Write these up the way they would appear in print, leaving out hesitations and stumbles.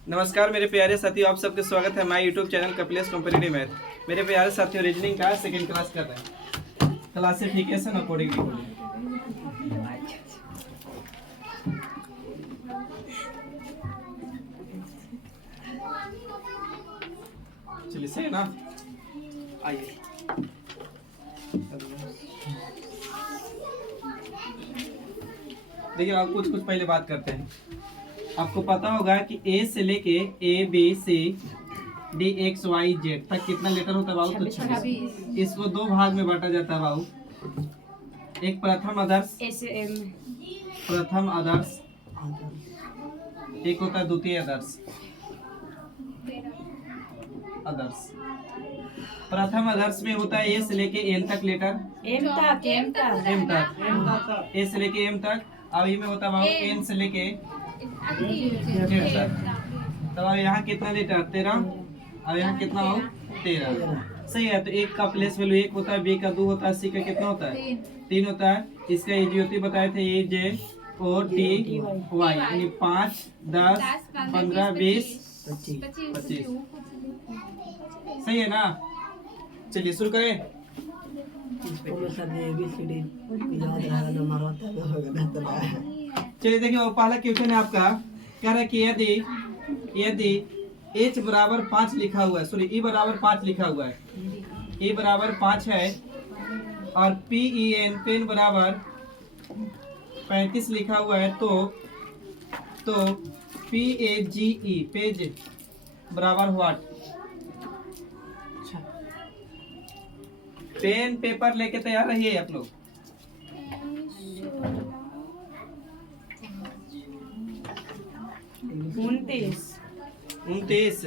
नमस्कार मेरे प्यारे साथियों, आप सबका स्वागत है हमारे YouTube channel Kapilesh competitive math. मेरे प्यारे साथियों, रीजनिंग का सेकंड क्लास कर रहे हैं। क्लासिफिकेशन अकॉर्डिंग टू चलिए सही है ना। आइए देखिए, आप कुछ पहले बात करते हैं। आपको पता होगा कि ए से लेके A B C D X Y Z तक कितना लेटर होता है बाबू? तो 26। इसको दो भाग में बांटा जाता है बाबू। एक प्रथम आदर्श, प्रथम आदर्श, एक होता है द्वितीय आदर्श। आदर्श प्रथम आदर्श में होता है ए से लेके एन तक लेटर, एम तक, ए से लेके एम तक। अभी में होता है बाबू एन से लेके जेड तक। तब अब यहाँ कितना लेटर? 13। अब यहाँ कितना हो? 13। सही है। तो एक का प्लेस वैल्यू 1 होता है, बी का 2 होता है, सी का कितना होता है? 3 होता है। इसका इजियोटी बताए थे ए जे और टी वाई, यानी 5, 10, 15, 20, 25। सही है ना। चलिए शुरू करें। चलिए देखिए, पहला क्वेश्चन है आपका। कह रहा है कि यदि h बराबर 5 लिखा हुआ है, सॉरी e बराबर 5 लिखा हुआ है, e बराबर 5 है और पेन बराबर 35 लिखा हुआ है, तो PAGE पेज बराबर व्हाट? पेन पेपर लेके तैयार रहिए आप लोग। 29 29।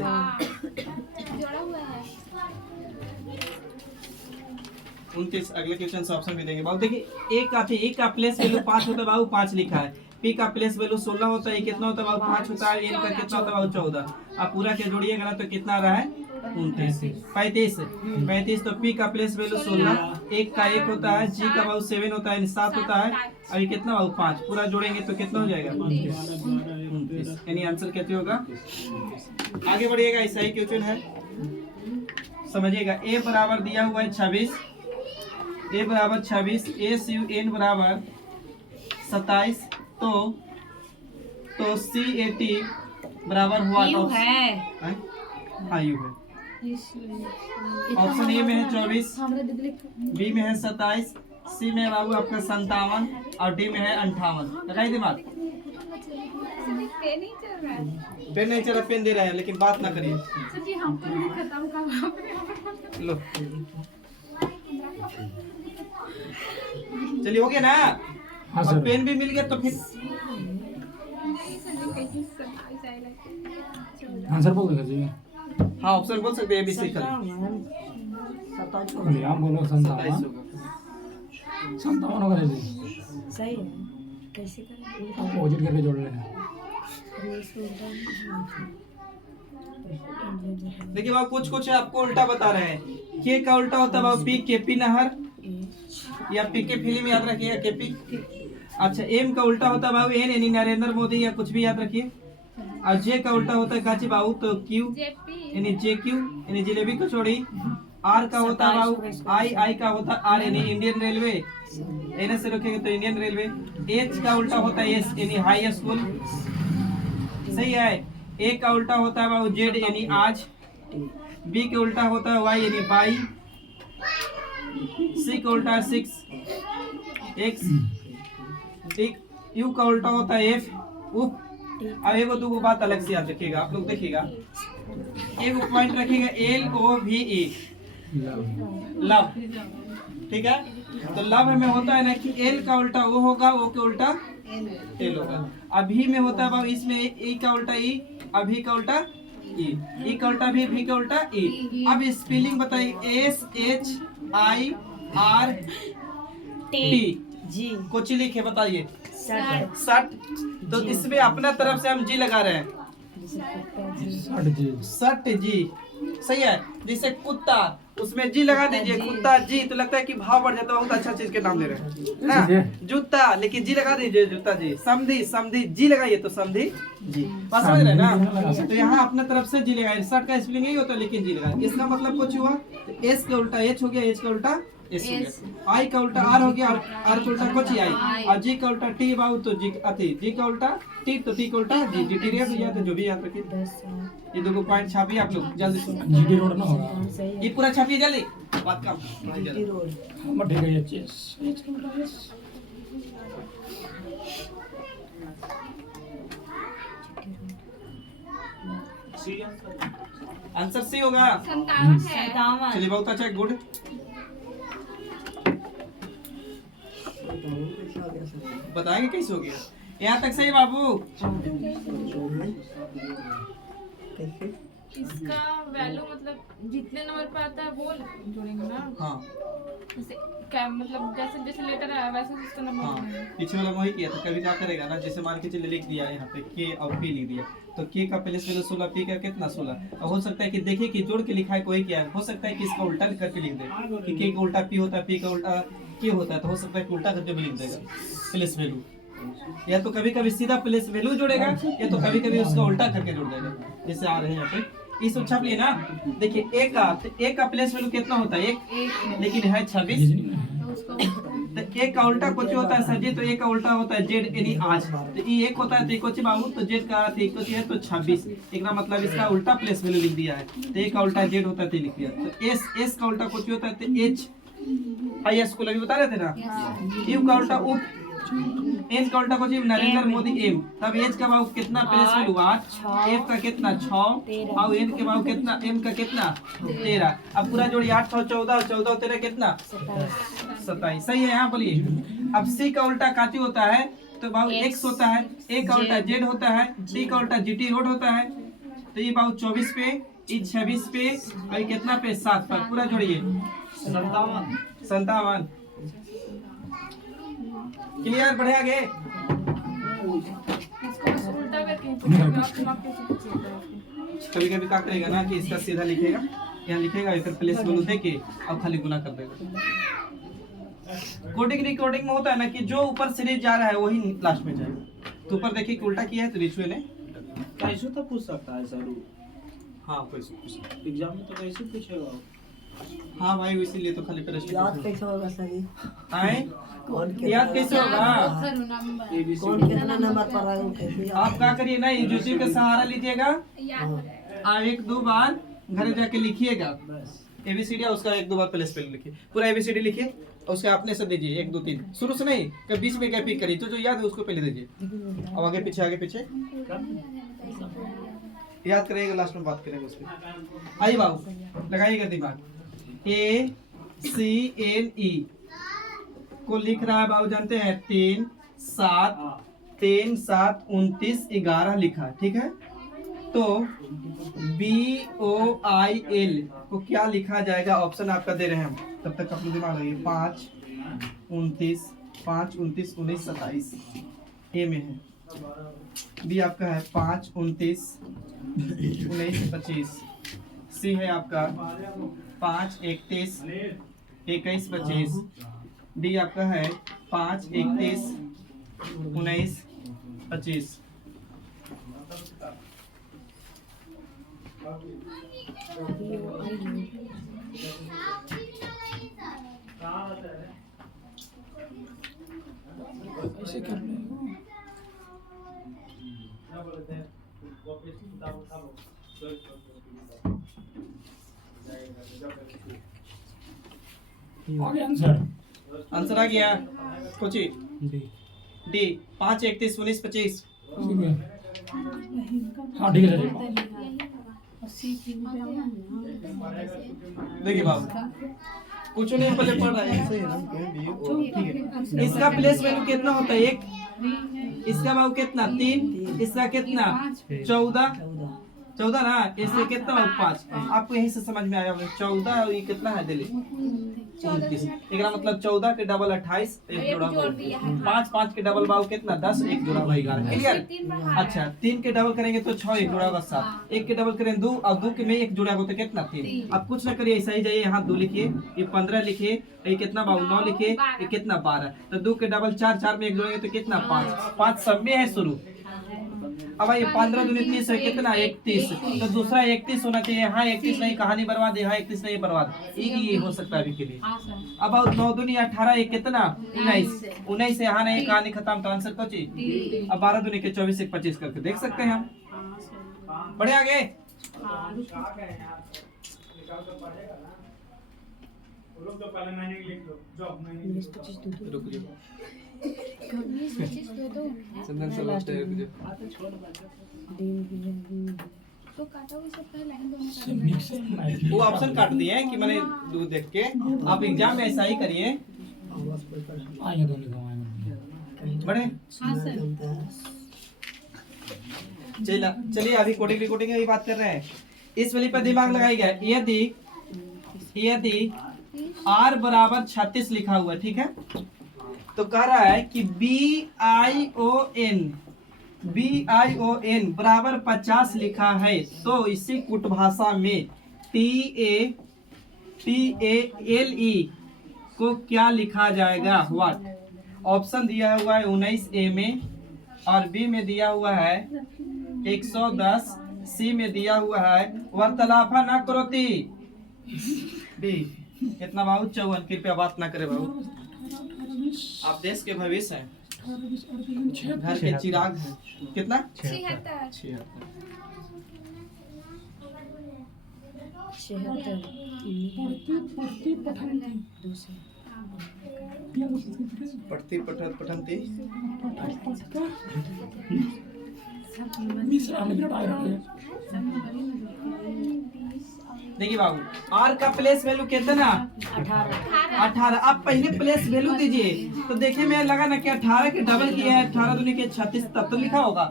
अगले क्वेश्चन से ऑप्शन भी देंगे बाबू। देखिए एक का प्लेस वैल्यू 5 होता है बाबू, 5 लिखा है। पी का प्लेस वैल्यू 16 होता है, कितना होता है बाबू? 5 होता है। एन का कितना होता है बाबू? 14। आप पूरा के जोड़िएगा ना तो कितना आ रहा है? 35। तो पी का प्लेस वैल्यू 16, एक का 1 होता है, जी का बाबू 7 होता है, 7 होता है। अभी कितना बाबू? 5। पूरा जोड़ेंगे तो कितना हो जाएगा? 29। यानी आंसर कैसे होगा? आगे बढ़िएगा, ऐसा ही क्वेश्चन है, समझिएगा। ए बराबर दिया हुआ है 26, ए बराबर 26, ए सी एन बराबर 27, तो सी ए टी बराबर हुआ है। हाँ यू है। ऑप्शन ए में है 24, बी में है 27, सी में बाबू आपका 57 और डी में है 58। लगाई दिमाग। पेन नहीं चल रहा, पेन दे रहा है, लेकिन बात ना करिए। लो चलिए, हो गया ना। हाँ सर। पेन भी मिल गया तो फिर आंसर बोल दीजिए। हाँ ऑप्शन बोल सकते हैं, ABC खाली। आप बोलो 57 होगा। सही है। कैसे करें? अपोजिट करके जोड़ रहे हैं। देखिए बाबू, कुछ आपको उल्टा बता रहे हैं। के का उल्टा होता है बाबू पी, केपी नहर, या पी के फिल्म याद रखिएगा, केपी। अच्छा, एम का उल्टा होता है बाबू एन, यानी नरेंद्र मोदी, या कुछ भी याद रखिए। और जे का उल्टा होता है काची बाबू, तो क्यू यानी JQ यानी जिलेबी कचौड़ी। आर का होता है बाबू आई का होता है आर, यानी इंडियन रेलवे, एन से रखेंगे तो इंडियन रेलवे। एच का उल्टा होता है एस, यानी हाई स्कूल। सही है। ए का उल्टा होता है बाबू जेड, यानी आज। बी का उल्टा होता है वाई, यानी बाई। सी का उल्टा है 6 एक्स। ठीक। यू का उल्टा होता है एफ, उफ। अब एक दो बात अलग से याद रखिएगा आप लोग, देखिएगा एक पॉइंट रखिएगा, LOVE लव। ठीक है। तो लव में होता है ना कि एल का उल्टा वो होगा, वो के उल्टा एल होगा। अभी में होता है बाबू, इसमें ई का उल्टा ई, अभी का उल्टा ई का उल्टा भी का उल्टा ई। अब स्पेलिंग बताइए, SHIRT कोची लिखे बताइए। सट। तो इसमें अपना तरफ से हम जी लगा रहे हैं, सट जी। सही है। जैसे कुत्ता, उसमें जी लगा दीजिए, कुत्ता जी, तो लगता है कि भाव बढ़ जाता है, बहुत अच्छा चीज के नाम ले रहे हैं ना। जूता, लेकिन जी लगा दीजिए, जूता जी। समधी, समधी जी लगाइए तो समधी जी, बात समझ रहे हैं ना। तो यहाँ अपने तरफ से जी लगाइए, शर्ट का स्पेलिंग यही होता है लेकिन जी लगाइए। इसका मतलब कुछ हुआ, एस का उल्टा एच हो गया, एच का उल्टा एस हो गया, आई का उल्टा आर हो गया, आर का उल्टा कुछ आई, और जी का उल्टा टी बाबू तो जी अति, जी का उल्टा टी तो टी का उल्टा जी, जी टी रेट हो जाता है, जो भी याद रखिए। 10 ये दो पॉइंट छापिए आप लोग जल्दी से, जीटी रोड ना होगा। सही ये है। पूरा छापिए जल्दी, बात कम जीटी रोड। हम ठीक है, एचएस आंसर सी होगा। 57 चलिए बहुत अच्छा, गुड। बताएंगे कैसे हो गया, यहाँ तक सही बाबू। इसका वैल्यू मतलब जितने नंबर पे आता है वो जोड़ेंगे ना। हाँ जैसे क्या मतलब जैसे जैसे लेटर आया वैसे उसका नंबर हाँ, जोड़ेंगे। पीछे वाला वही किया था। कभी क्या करेगा ना, जैसे मान के चलिए लिख दिया यहाँ पे के और पी लिख दिया, तो के का प्लेस वैल्यू 16, पी का कितना 16। अब हो सकता है कि देखिए कि जोड़ के लिखा है कोई क्या है, हो सकता है कि इसका उल्टा करके लिख दे कि के का उल्टा पी होता है, पी का उल्टा के होता है, तो हो सकता है कि उल्टा करके भी लिख देगा प्लेस वैल्यू। या तो कभी कभी सीधा प्लेस वैल्यू जोड़ेगा, या तो कभी कभी उसका उल्टा करके जोड़ देगा, जैसे आ रहे हैं यहाँ पे। इस छाप लिए ना, देखिए एक का प्लेस वैल्यू कितना होता है, एक, लेकिन है 26। तो एक का उल्टा कुछ होता है सर जी, तो एक का उल्टा होता है जेड यानी आज, तो ये एक होता है तो एक बाबू, तो जेड का है तो 26, एक ना मतलब इसका उल्टा प्लेस वैल्यू लिख दिया है। तो एक का उल्टा जेड होता है तो लिख दिया। तो एस का उल्टा कुछ होता है तो एच, आई एस को अभी बता रहे थे ना। यू का उल्टा उप, एन का उल्टा कुछ नरेंद्र मोदी एम, तब एच का बाबू कितना प्लेस वैल्यू 8, एफ का कितना 6, और एन के बाबू कितना, एम का कितना 13। अब पूरा जोड़िए, 8 6 14, 14 और 13 कितना 27। सही है, यहाँ बोलिए। अब सी का उल्टा काची होता है, तो बाबू एक्स होता है, ए का उल्टा जेड होता है, टी का उल्टा जीटी रोड होता है। तो ये बाबू 24 पे, ये 26 पे, और ये कितना पे 7 पर, पूरा जोड़िए 57। क्लियर, बढ़े आगे। इसको बस उल्टा करके पूछेंगे आप कैसे पूछेगा। कभी कभी क्या करेगा ना कि इसका सीधा लिखेगा, यहाँ लिखेगा, फिर प्लेस वैल्यू दे के और खाली गुना कर देगा। कोडिंग रिकॉर्डिंग में होता है ना कि जो ऊपर सीरीज जा रहा है वही लास्ट में जाएगा। तो ऊपर देखिए कि उल्टा किया है तो रिचुअल है। कैसे तो पूछ सकता है सर, हाँ कैसे पूछ, एग्जाम में तो कैसे पूछेगा। हाँ भाई, इसीलिए तो खाली प्रश्न याद कैसे होगा सही? आए, कौन याद कैसे होगा? कौन कितना नंबर पर आया कैसे याद? आप क्या करिए ना, ये ज्योति का सहारा लीजिएगा, आप 1-2 बार घर जाके लिखिएगा ABCD, उसका 1-2 बार प्लेस पे लिखिए, पूरा ABCD लिखिए, उसके अपने से दीजिए 1 2 3, शुरू से नहीं, कभी बीच में क्या पिक करिए, जो याद है उसको पहले दीजिए, अब आगे पीछे याद करिएगा, लास्ट में बात करेंगे उस पर। आइए बाबू, लगाइएगा दिमाग। ACNE को लिख रहा है बाबू, जानते हैं 3 7 29 लिखा, ठीक है। तो BOIL को क्या लिखा जाएगा, ऑप्शन आपका दे रहे हैं हम, तब तक अपने दिमाग लगाइए। 5 29 19 27 ए में है। बी आपका है 5 29 19 25। सी है आपका 5 31 21 25। डी आपका है 5 31 19 25। ऐसे कर ले। आंसर आ गया कुछ डी 5 31 19 25। ठीक है, हाँ ठीक है सर। देखिए बाबू, कुछ नहीं पहले पढ़ रहा है, सही है ना, ठीक है। इसका प्लेस वैल्यू कितना होता है 1, इसका बाबू कितना 3, इसका कितना 14 ना, इससे कितना 5। आपको यही से समझ में आया 14 और ये कितना है दिल्ली 29। एकरा मतलब 14 के डबल 28, एक जोड़ा जोड़ दिया है। 5, 5 के डबल बाबू कितना 10, एक जोड़ा होगा 11। क्लियर। अच्छा 3 के डबल करेंगे तो 6, एक जोड़ा होगा 7, 1 के डबल करेंगे 2, और 2 के में एक जोड़ा होगा तो कितना 3। अब कुछ ना करिए, ऐसा ही जाइए, यहाँ 2 लिखिए, ये 15 लिखिए, ये कितना बाबू 9 लिखिए, ये कितना 12, तो 2 के डबल 4, 4 में एक जोड़ेंगे तो कितना 5, 5 सब में है शुरू। अब ये 15 दूनी 30 है, कितना 31, तो दूसरा 31 होना चाहिए। यहाँ 31 नहीं, कहानी बर्बाद, यहाँ 31 नहीं बर्बाद, ये हो सकता है अभी के लिए। अब 9 दूनी 18, ये कितना 19, 19 से यहाँ नहीं, कहानी खत्म, तो आंसर को चाहिए। अब 12 दूनी के 24, 1 25 करके देख सकते हैं हम। बढ़े आगे। रुक जाओ। चंदन से लास्ट है, रुक जाओ। तो काटा हुआ सब पहले लाइन दोनों से मिक्स है वो ऑप्शन काट दिए हैं कि मैंने दो देख के, आप एग्जाम में ऐसा ही करिए। आएंगे दोनों गाँव आएंगे। बड़े हाँ सर। चलिए अभी कोडिंग रिकॉर्डिंग की बात कर रहे हैं। इस वाली पर दिमाग लगाइएगा। यदि r बराबर 36 लिखा हुआ है, ठीक है, तो कह रहा है कि BION बराबर 50 लिखा है, तो इसी कुट भाषा में TALE को क्या लिखा जाएगा? व्हाट? ऑप्शन दिया हुआ है 19A में, और B में दिया हुआ है 110, C में दिया हुआ है वार्तालापा ना करोती। डी कितना बाबू 54। कृपया बात ना करे बाबू, आप देश के भविष्य हैं, घर के चिराग हैं। कितना? 76। 76 पढ़ती पठनती। देखिए बाबू, आर का प्लेस वैल्यू कितना? 18। आप पहले प्लेस वैल्यू दीजिए, तो देखिए मैं लगा ना कि 18 के डबल किया है, 18 दूनी के 36, तब तो लिखा होगा।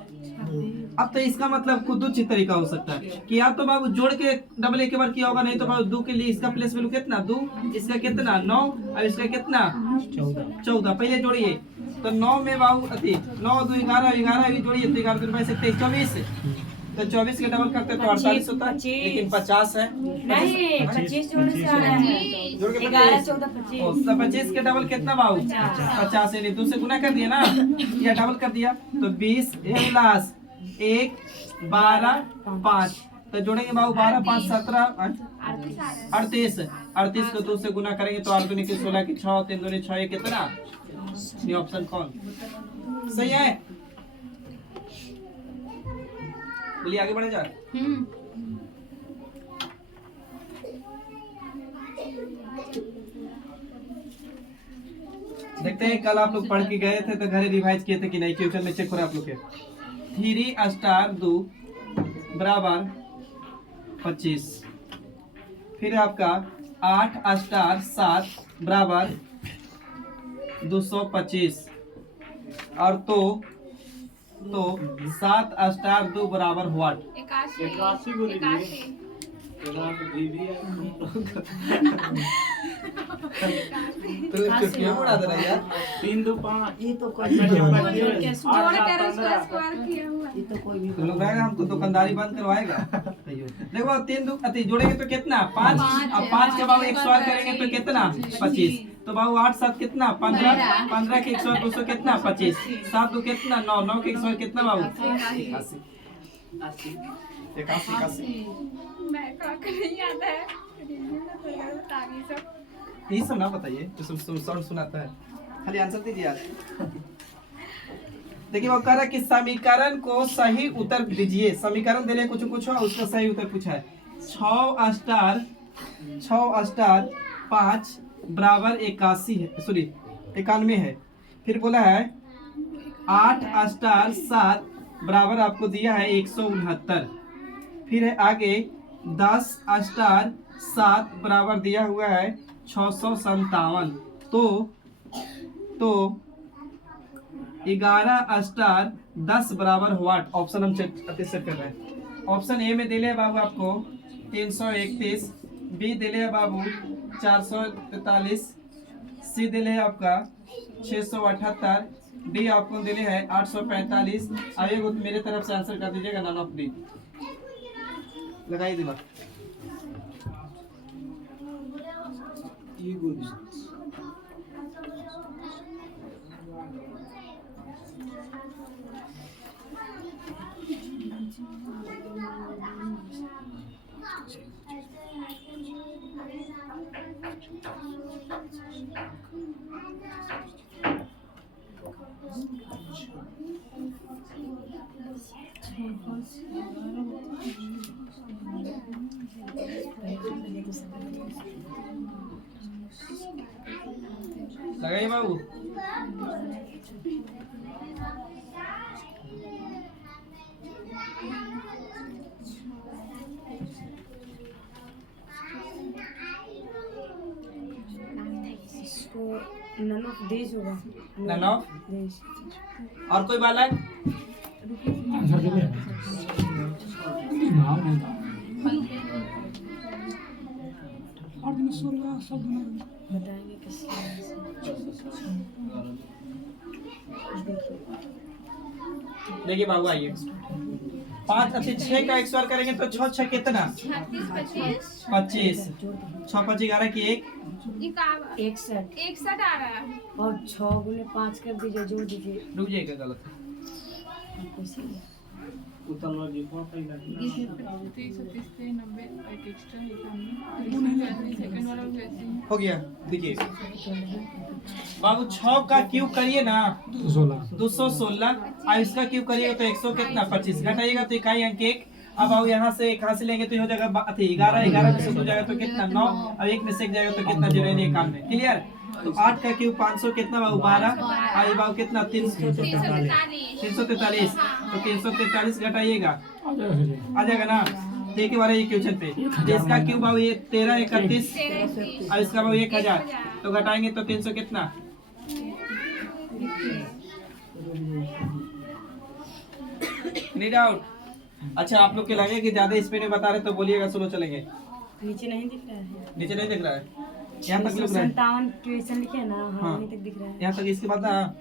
अब तो इसका मतलब कुछ दूसरी तरीका हो सकता है कि या तो बाबू जोड़ के डबल एक बार किया होगा, नहीं तो बाबू 2 के लिए इसका प्लेस वैल्यू कितना 2, इसका कितना 9, और इसका कितना 14। पहले जोड़िए तो 9 में बाबू 9 2 11 11 जोड़िए तो 11 2 22 24, तो 24 के डबल करते तो 48 होता है, लेकिन 50 है। नहीं 25 जोड़ने से आ रहा है। जोड़ के 11 14 25 तो 25 के डबल कितना बाबू 50 है, 2 से गुना कर दिया ना, या डबल कर दिया तो 20 प्लस 1 12 5, तो जोड़ेंगे बाबू 12 5 17 38। 38 को 2 से गुना करेंगे तो 8 दूनी के 16 की 6, 3 दूनी 6, ये कितना? ये ऑप्शन कौन सही है? बोलिए आगे बढ़े जा। देखते हैं कल आप लोग पढ़ के गए थे तो घरे रिवाइज किए थे कि नहीं, क्वेश्चन में चेक करो आप लोग के। 3 स्टार 2 बराबर 25, फिर आपका 8 स्टार 7 बराबर 225, और तो 7 स्टार 2 बराबर व्हाट? 81 को लीजिए। 81। तो क्यों उड़ा दे रहा है यार? 3 2 5 ये तो कोई जोड़ कर उसका स्क्वायर किया हुआ है। ये तो कोई भी तुम लोग रहेगा, हमको दुकानदारी बंद करवाएगा। देखो 3 2 अति जोड़ेंगे तो कितना 5, अब 5 के बाबू 100 करेंगे तो कितना 25, तो बाबू 8 7 कितना 15, 15 के 100 200 कितना 25, 7 2 कितना 9, 9 के 100 कितना बाबू 81। मैं का नहीं आता है। ये सब ना बताइए, तो साउंड सुनाता है, खाली आंसर दीजिए आज। देखिए वो कह रहा है कि समीकरण को सही उत्तर दीजिए। समीकरण दे रहे कुछ उसका सही उत्तर पूछा है। 6 स्टार 5 बराबर 81 है, सॉरी 91 है। फिर बोला है 8 स्टार 7 बराबर आपको दिया है 169। फिर है आगे 10 स्टार 7 बराबर दिया हुआ है 657। तो 11 स्टार 10 बराबर व्हाट? ऑप्शन हम चेक कर रहे हैं। ऑप्शन ए में दिले बाबू आपको 331, बी दिले बाबू 443, सी दिले है आपका 678, डी आपको दिले है 845। आइए वो मेरे तरफ से आंसर कर दीजिएगा, नन ऑफ डी। लगाइए दिमाग। ये गुड लगाइए बाबू। इसको नन ऑफ दिस होगा। None of, this. और कोई बालक? आंसर दे दे नाम नहीं था और दिन सोलह सब बताएंगे किसके। देखिए बाबू, आइए 5 अच्छे 6 का XOR करेंगे तो 6 6 कितना? 36, 25। 6 5 11 की 1। 61 61 आ रहा है। और 6 गुने 5 कर दीजिए, जोड़ दीजिए। रुक जाइएगा, गलत है। उतलवा जी को कहीं ना 30, 36, 90 एक एक्स्ट्रा है। सेकंड वाला भी वैसे ही। हो गया। देखिए बाबू, 6 का क्यूब करिए ना 216, और इसका क्यूब करिएगा तो 100 कितना 25, घटाइएगा तो इकाई अंक 1। अब आओ यहाँ से कहाँ से लेंगे तो ये हो जाएगा 11, 11 में से 2 जाएगा तो कितना 9, और 1 में से 1 जाएगा तो कितना 0 91। क्लियर? तो 8 का क्यूब 500 कितना बाबू 12, और ये बाबू कितना 343। 343, तो 343 घटाइएगा आ जाएगा ना। देखिए बारे ये क्वेश्चन पे इसका क्यूब बाबू ये 13 31, और इसका बाबू 1000, तो घटाएंगे तो 300 कितना। नी डाउट? अच्छा, आप लोग के लगे कि ज्यादा स्पीड में बता रहे तो बोलिएगा, स्लो चलेंगे। नीचे नहीं दिख रहा है। नीचे नहीं दिख रहा है, यहाँ तक लिख रहा है। 57 क्वेश्चन लिखे ना, हाँ। हाँ वहीं तक दिख रहा है। यहाँ तक इसके बाद ना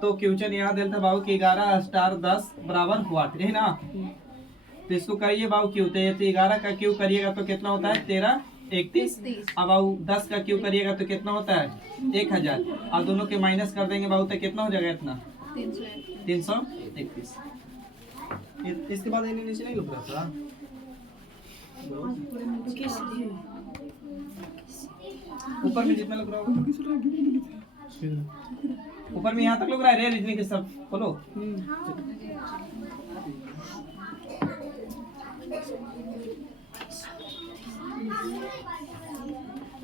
तो क्वेश्चन यहाँ दिया था बाबू कि 11 स्टार 10 बराबर वाट, यही ना। तो इसको करिए बाबू क्यू, तो 11 का क्यू करिएगा तो कितना होता है 13 31। अब बाबू 10 का क्यू करिएगा तो कितना होता है 1000, और दोनों के माइनस कर देंगे बाबू तो कितना हो जाएगा इतना 331। इसके बाद इन्हें नीचे नहीं लुक रहा था। तो किस लिए? ऊपर में जितना लग रहा होगा, ऊपर में यहाँ तक लग रहा है रे रीजनिंग के सब बोलो।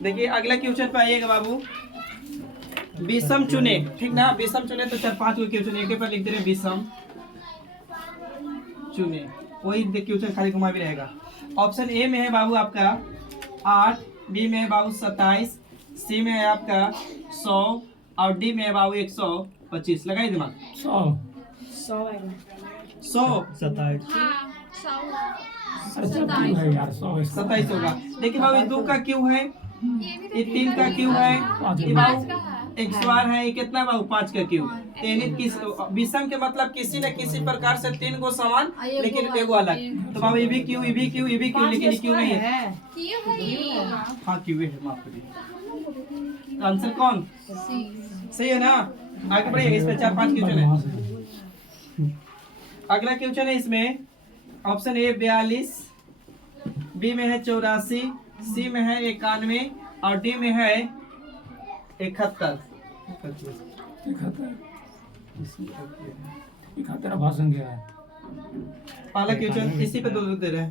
देखिए अगला क्वेश्चन पे आइएगा बाबू। विषम चुने, ठीक ना। विषम चुने तो 4-5 को क्वेश्चन एक पर लिख दे रहे, विषम चुने, वही क्वेश्चन खाली घुमा भी रहेगा। ऑप्शन ए में है बाबू आपका 8, बी में है बाबू 27, सी में है आपका 100, और डी में है बाबू 125। लगाइए दिमाग। 100 आएगा। 100 हाँ, 27 होगा। देखिए बाबू, ये 2 का क्यू है, ये 3 का क्यू है, ये बाबू XOR है, ये कितना बाबू 5 का क्यू। किस विषम के मतलब किसी न किसी प्रकार से 3 को समान लेकिन एगो अलग। तो बाबू ये भी क्यू, ये भी क्यू, ये भी क्यू, लेकिन क्यू नहीं है। हाँ क्यू है, माफ करिए। आंसर कौन सही है ना। आगे बढ़िए, इस पे 4-5 क्वेश्चन है। अगला क्वेश्चन है इसमें ऑप्शन ए 42, बी में है 84, सी में है 91, और डी में है 71। पहला क्वेश्चन इसी पे 2 दे रहे हैं।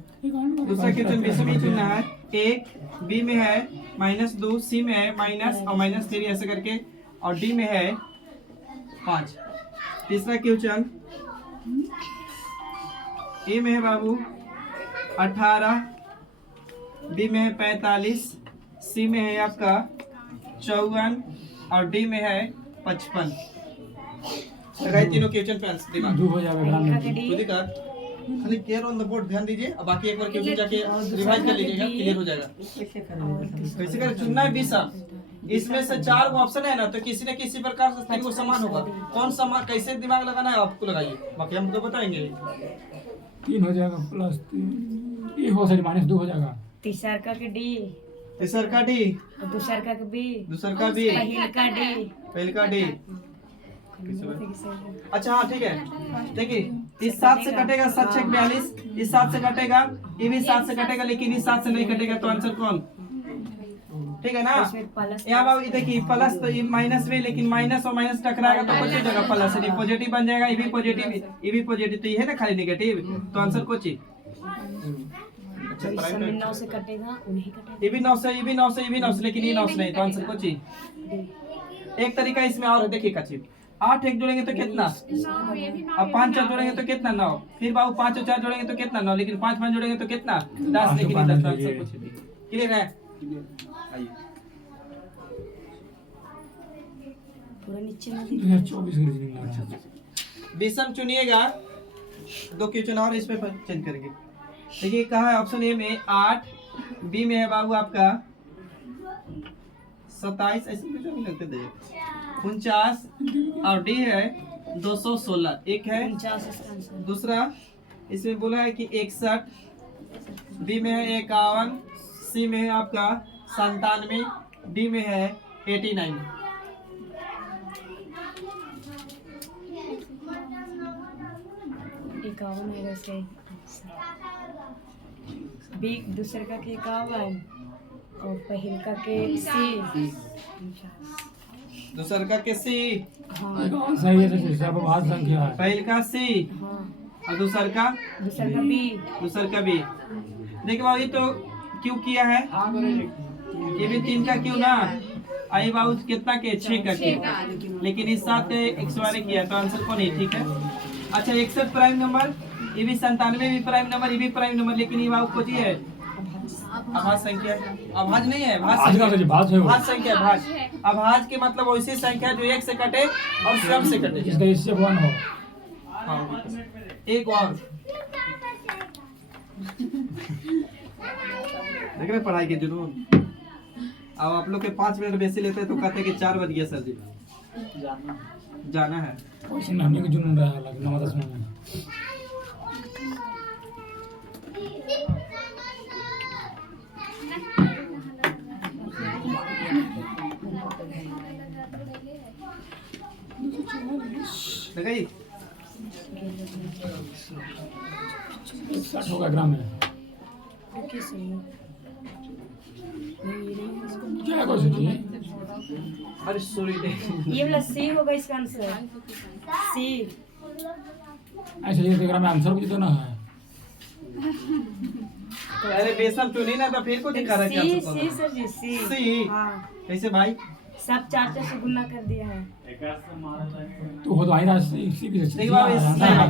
दूसरा क्वेश्चन बी से भी चुनना है। 1, बी में है -2, सी में है माइनस और -3 ऐसे करके, और डी में है 5। तीसरा क्वेश्चन ए में है बाबू 18, बी में है 45, सी में है आपका 54, और डी में है 55। लगाइए तीनों क्वेश्चन पे आंसर दिमाग। लिखा के डी। खुद ही कर। खाली केयर ऑन द बोर्ड ध्यान दीजिए, अब बाकी एक बार क्वेश्चन जाके रिवाइज कर लीजिएगा, क्लियर हो जाएगा। कैसे करेंगे? कैसे कर चुनना है 20 इसमें से 4 को ऑप्शन है ना, तो किसी न किसी प्रकार से तीन को समान होगा। कौन समान कैसे दिमाग लगाना है आपको लगाइए, बाकी हम तो बताएंगे। 3 हो जाएगा प्लस 3 ये हो सॉरी -2 हो जाएगा। तीसर का के डी, तीसर का डी, दूसर का के बी, दूसर का बी, पहिल का डी। पहले का डी। अच्छा हाँ ठीक है, देखिए इस 7 से कटेगा 7 6 42, इस 7 से कटेगा, ये भी 7 से कटेगा, लेकिन इस 7 से नहीं कटेगा, तो आंसर कौन? ठीक है ना। इसमें प्लस यहाँ बाबू देखिए प्लस तो ये माइनस में, लेकिन माइनस और माइनस टकराएगा तो कुछ जगह प्लस है, पॉजिटिव बन जाएगा, ये भी पॉजिटिव, ये भी पॉजिटिव, तो ये है ना खाली नेगेटिव, तो आंसर कुछ ही। तो इस समय 9 से कटेगा, उन्हीं कटेगा। ये भी 9 से, ये भी 9 से, ये भी 9 से, लेकिन ये 9 से नहीं, तो आंसर कुछ ही। एक तरीका इसमें और है, देखिए कचिप 8 एक जोड़ेंगे तो कितना, अब 5 4 जोड़ेंगे तो कितना 9, फिर बाबू 5 और 4 जोड़ेंगे तो कितना 9, लेकिन 5 5 जोड़ेंगे तो कितना 10, लेकिन ये 10 आंसर कुछ भी। क्लियर है? आइए पूरा नीचे में 2024 की रीजनिंग लग रहा है। विषम चुनिएगा, 2 क्वेश्चन और इस पे चेंज करेंगे। देखिए कहा है ऑप्शन ए में 8, बी में है बाबू आपका 27, ऐसे क्वेश्चन भी लगते थे 49, और डी है 216। एक है 49 इसका आंसर। दूसरा इसमें बोला है कि 61, बी में है 51, सी में है आपका 97, डी में है 89। इक्यावन है वैसे, बी दूसरे का के 51 और पहिल का के सी। दूसर का के सी, हाँ सही है सही, सब भाग संख्या है। पहल का सी, हाँ, और दूसर का दूसरे का बी। दूसर का बी। देखिए बाबू ये तो क्यों किया है, ये भी 3 का क्यों ना, आई बाबू कितना के 6 का क्यों, लेकिन इस 7 के 112 किया, तो आंसर कौन है? ठीक है। अच्छा 61 प्राइम नंबर, ये भी 97 भी प्राइम नंबर, ये भी प्राइम नंबर, लेकिन ये बाबू को जी है अभाज्य संख्या, अभाज्य नहीं है, आज का जो भाज है वो भाज्य संख्या, भाज्य अभाज्य के मतलब वैसी संख्या जो 1 से कटे और स्वयं से कटे। जिसका इससे 1 हो। हाँ, एक और देख रहे पढ़ाई के जुनून। अब आप लोग के 5 मिनट बेसी लेते हैं तो कहते हैं कि 4 बज गया सर जी, जाना है। उसमें हमने को जुनून रहा लग 9 10 में। देखिए 60 होगा ग्राम में। ओके सही। क्या कर सकती है? अरे सॉरी ये वाला सी होगा इसका आंसर, सी। ऐसे ये ग्राम में आंसर भी तो ना है। अरे बेसम चुनी ना तो फिर को दिखा रहा है सी क्या सी सर जी, सी। सी। हाँ, कैसे भाई? सब 4 से गुना कर दिया है। तो हो तो आई राशि इसी भी देखिए बाबू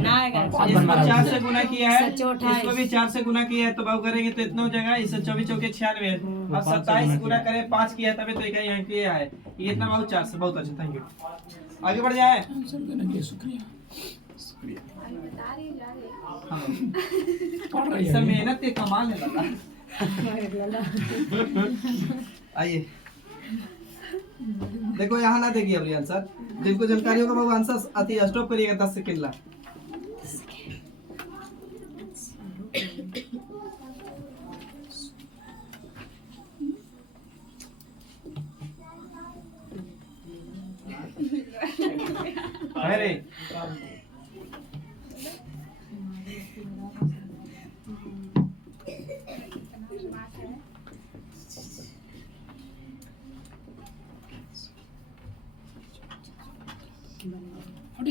ना आएगा। इसको 4 से गुना किया है, 728। इसको भी 4 से गुना किया है, तो बाबू करेंगे तो इतना हो जाएगा। इससे 24 चौके 96, अब 27 गुना करें 5 किया तभी तो यहाँ किया है, ये इतना बाबू 4 से। बहुत अच्छा, थैंक यू। आगे बढ़ जाए। आंसर देने के लिए शुक्रिया। हाँ, पढ़ रही सब है। मेहनत के कमाल है लाला। आइए देखो यहाँ ना देखिए अभी आंसर, जिनको जानकारी होगा बाबू आंसर अति स्टॉप करिएगा 10 सेकंड ला। अरे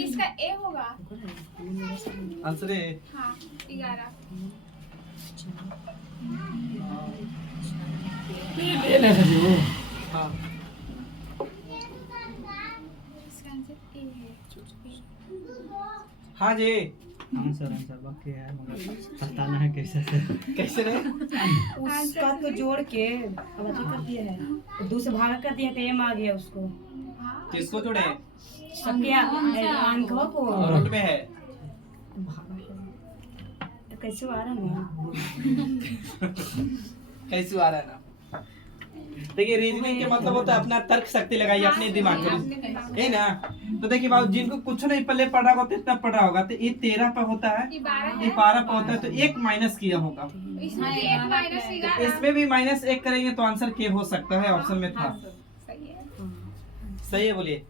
इसका ए होगा। आंसर है हाँ 11। ले ले सर जी वो। हाँ इसका आंसर ए है। हाँ जी आंसर बाकी है मगर बताना है कैसे कैसे रहे? उसका तो जोड़ के अब अच्छा कर दिया है, 2 से भागा कर दिया तो एम आ गया उसको। किसको जोड़े? सबके अंकों को रूट में है। कैसे आ रहा है कैसे आ रहा है ना। देखिए रीजनिंग के मतलब होता है अपना तर्क शक्ति लगाइए अपने दिमाग में, है ना। तो देखिए बाबू जिनको कुछ नहीं पल्ले पढ़ रहा होगा तो इतना पढ़ रहा होगा तो ये 13 पे होता है, ये 12 पे होता है, तो एक माइनस किया होगा। तो इसमें भी -1 करेंगे तो आंसर के हो सकता है, ऑप्शन में था। सही है, बोलिए।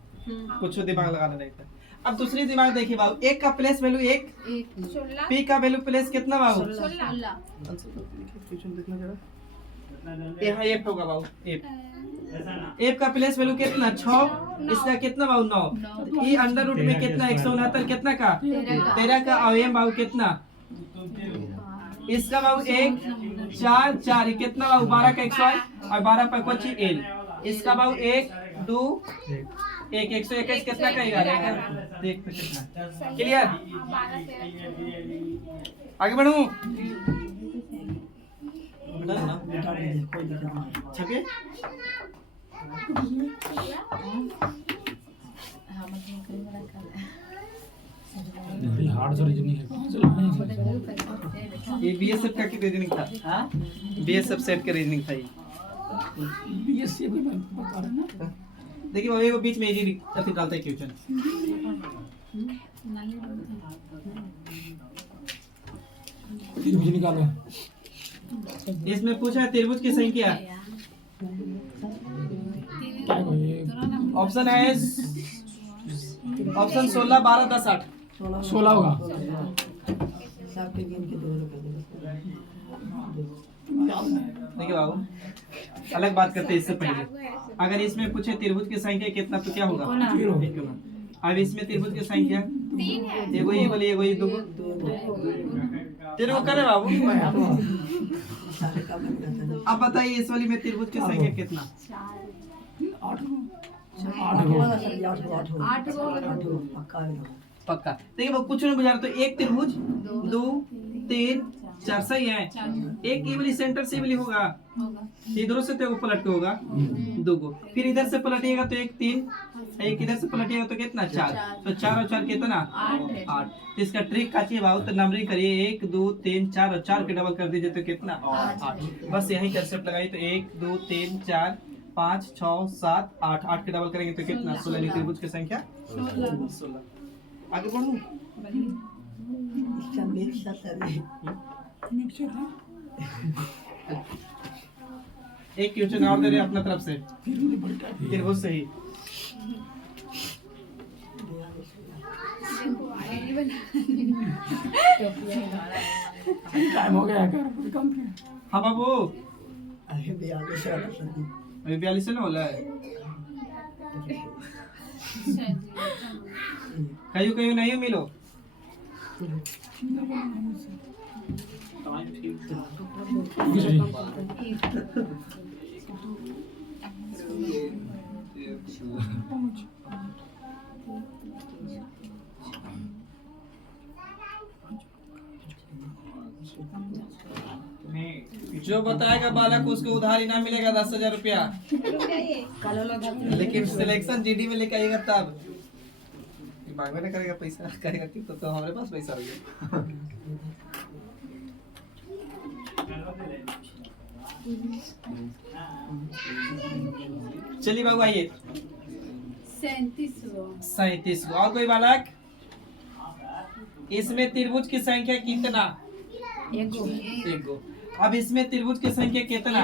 कुछ दिमाग लगाना नहीं था। अब दूसरी दिमाग देखिए बाबू, एक का प्लेस वैल्यू 1, पी का वैल्यू प्लेस कितना बाबू? यहाँ एफ होगा बाबू, एफ का प्लेस वैल्यू कितना? 6, इसका कितना बाबू? 9। ये अंडर रूट में कितना? 169 कितना का? 13 का। और एम बाबू कितना? इसका बाबू 1 4 4, ये कितना बाबू? 12 का 108 और 12 पर कुछ एल। इसका बाबू 1 2 1 121 कितना का? 11। देख तो कितना क्लियर। आगे बढ़ूं? छके हार्ड से रीजनिंग है, कहाँ से लाए? ये बीएसएफ का की रीजनिंग था। हां, बीएसएफ सेट का रीजनिंग था ये। बीएससी भी बता रहे ना। देखिए बाबू, वो बीच में इजी अति डालता है क्वेश्चन। त्रिभुज निकालो। इसमें पूछा है त्रिभुज की संख्या। क्या कोई ऑप्शन है ऑप्शन 16 12 10 8। 16 होगा। सबके गिन के 2 रुपए देखिए बाबू, अलग बात करते हैं इससे पहले। अगर इसमें पूछे त्रिभुज की संख्या कितना तो क्या होगा? अब इसमें त्रिभुज की संख्या 3 है। एगो ये वाली, एगो ये दो, तेरे को करे बाबू। अब बताइए इस वाली में त्रिभुज की संख्या कितना? 8 पक्का। देखिए बाबू, कुछ नहीं बुझा रहा तो एक त्रिभुज 2 3 4 सही है। एक ये वाली सेंटर से वाली होगा, इधरों से तो पलट के होगा 2 को, फिर इधर से पलटिएगा तो 1 3, एक इधर से पलटिएगा तो कितना? 4। तो 4 और 4 कितना? 8। तो इसका ट्रिक का चाहिए बाबू, तो नंबरिंग करिए 1 2 3 4 और 4 के डबल कर दीजिए तो कितना? 8। बस यही कंसेप्ट लगाइए। तो 1 2 3 4 5 6 7 8, 8 के डबल करेंगे तो कितना? 16। त्रिभुज की संख्या 16। आगे बढ़ूं? इसका मिक्सचर है। एक क्वेश्चन और दे रहे हैं अपना तरफ से, त्रिभुज से ही। टाइम हो गया क्या? पूरी कम किया। हाँ बाबू, अरे 42 है अभी 42 से ना होला है। कहीं कहीं नहीं मिलो। जो बताएगा बालक उसको उधार इनाम मिलेगा 10,000 रुपया। लेकिन सिलेक्शन जीडी में लेके आएगा तब मांगवे ना करेगा पैसा, करेगा कि तो हमारे पास पैसा हो गया। चलिए बाबू आइए। 37 और कोई बालक? इसमें त्रिभुज की संख्या कितना? एगो। अब इसमें त्रिभुज की संख्या कितना?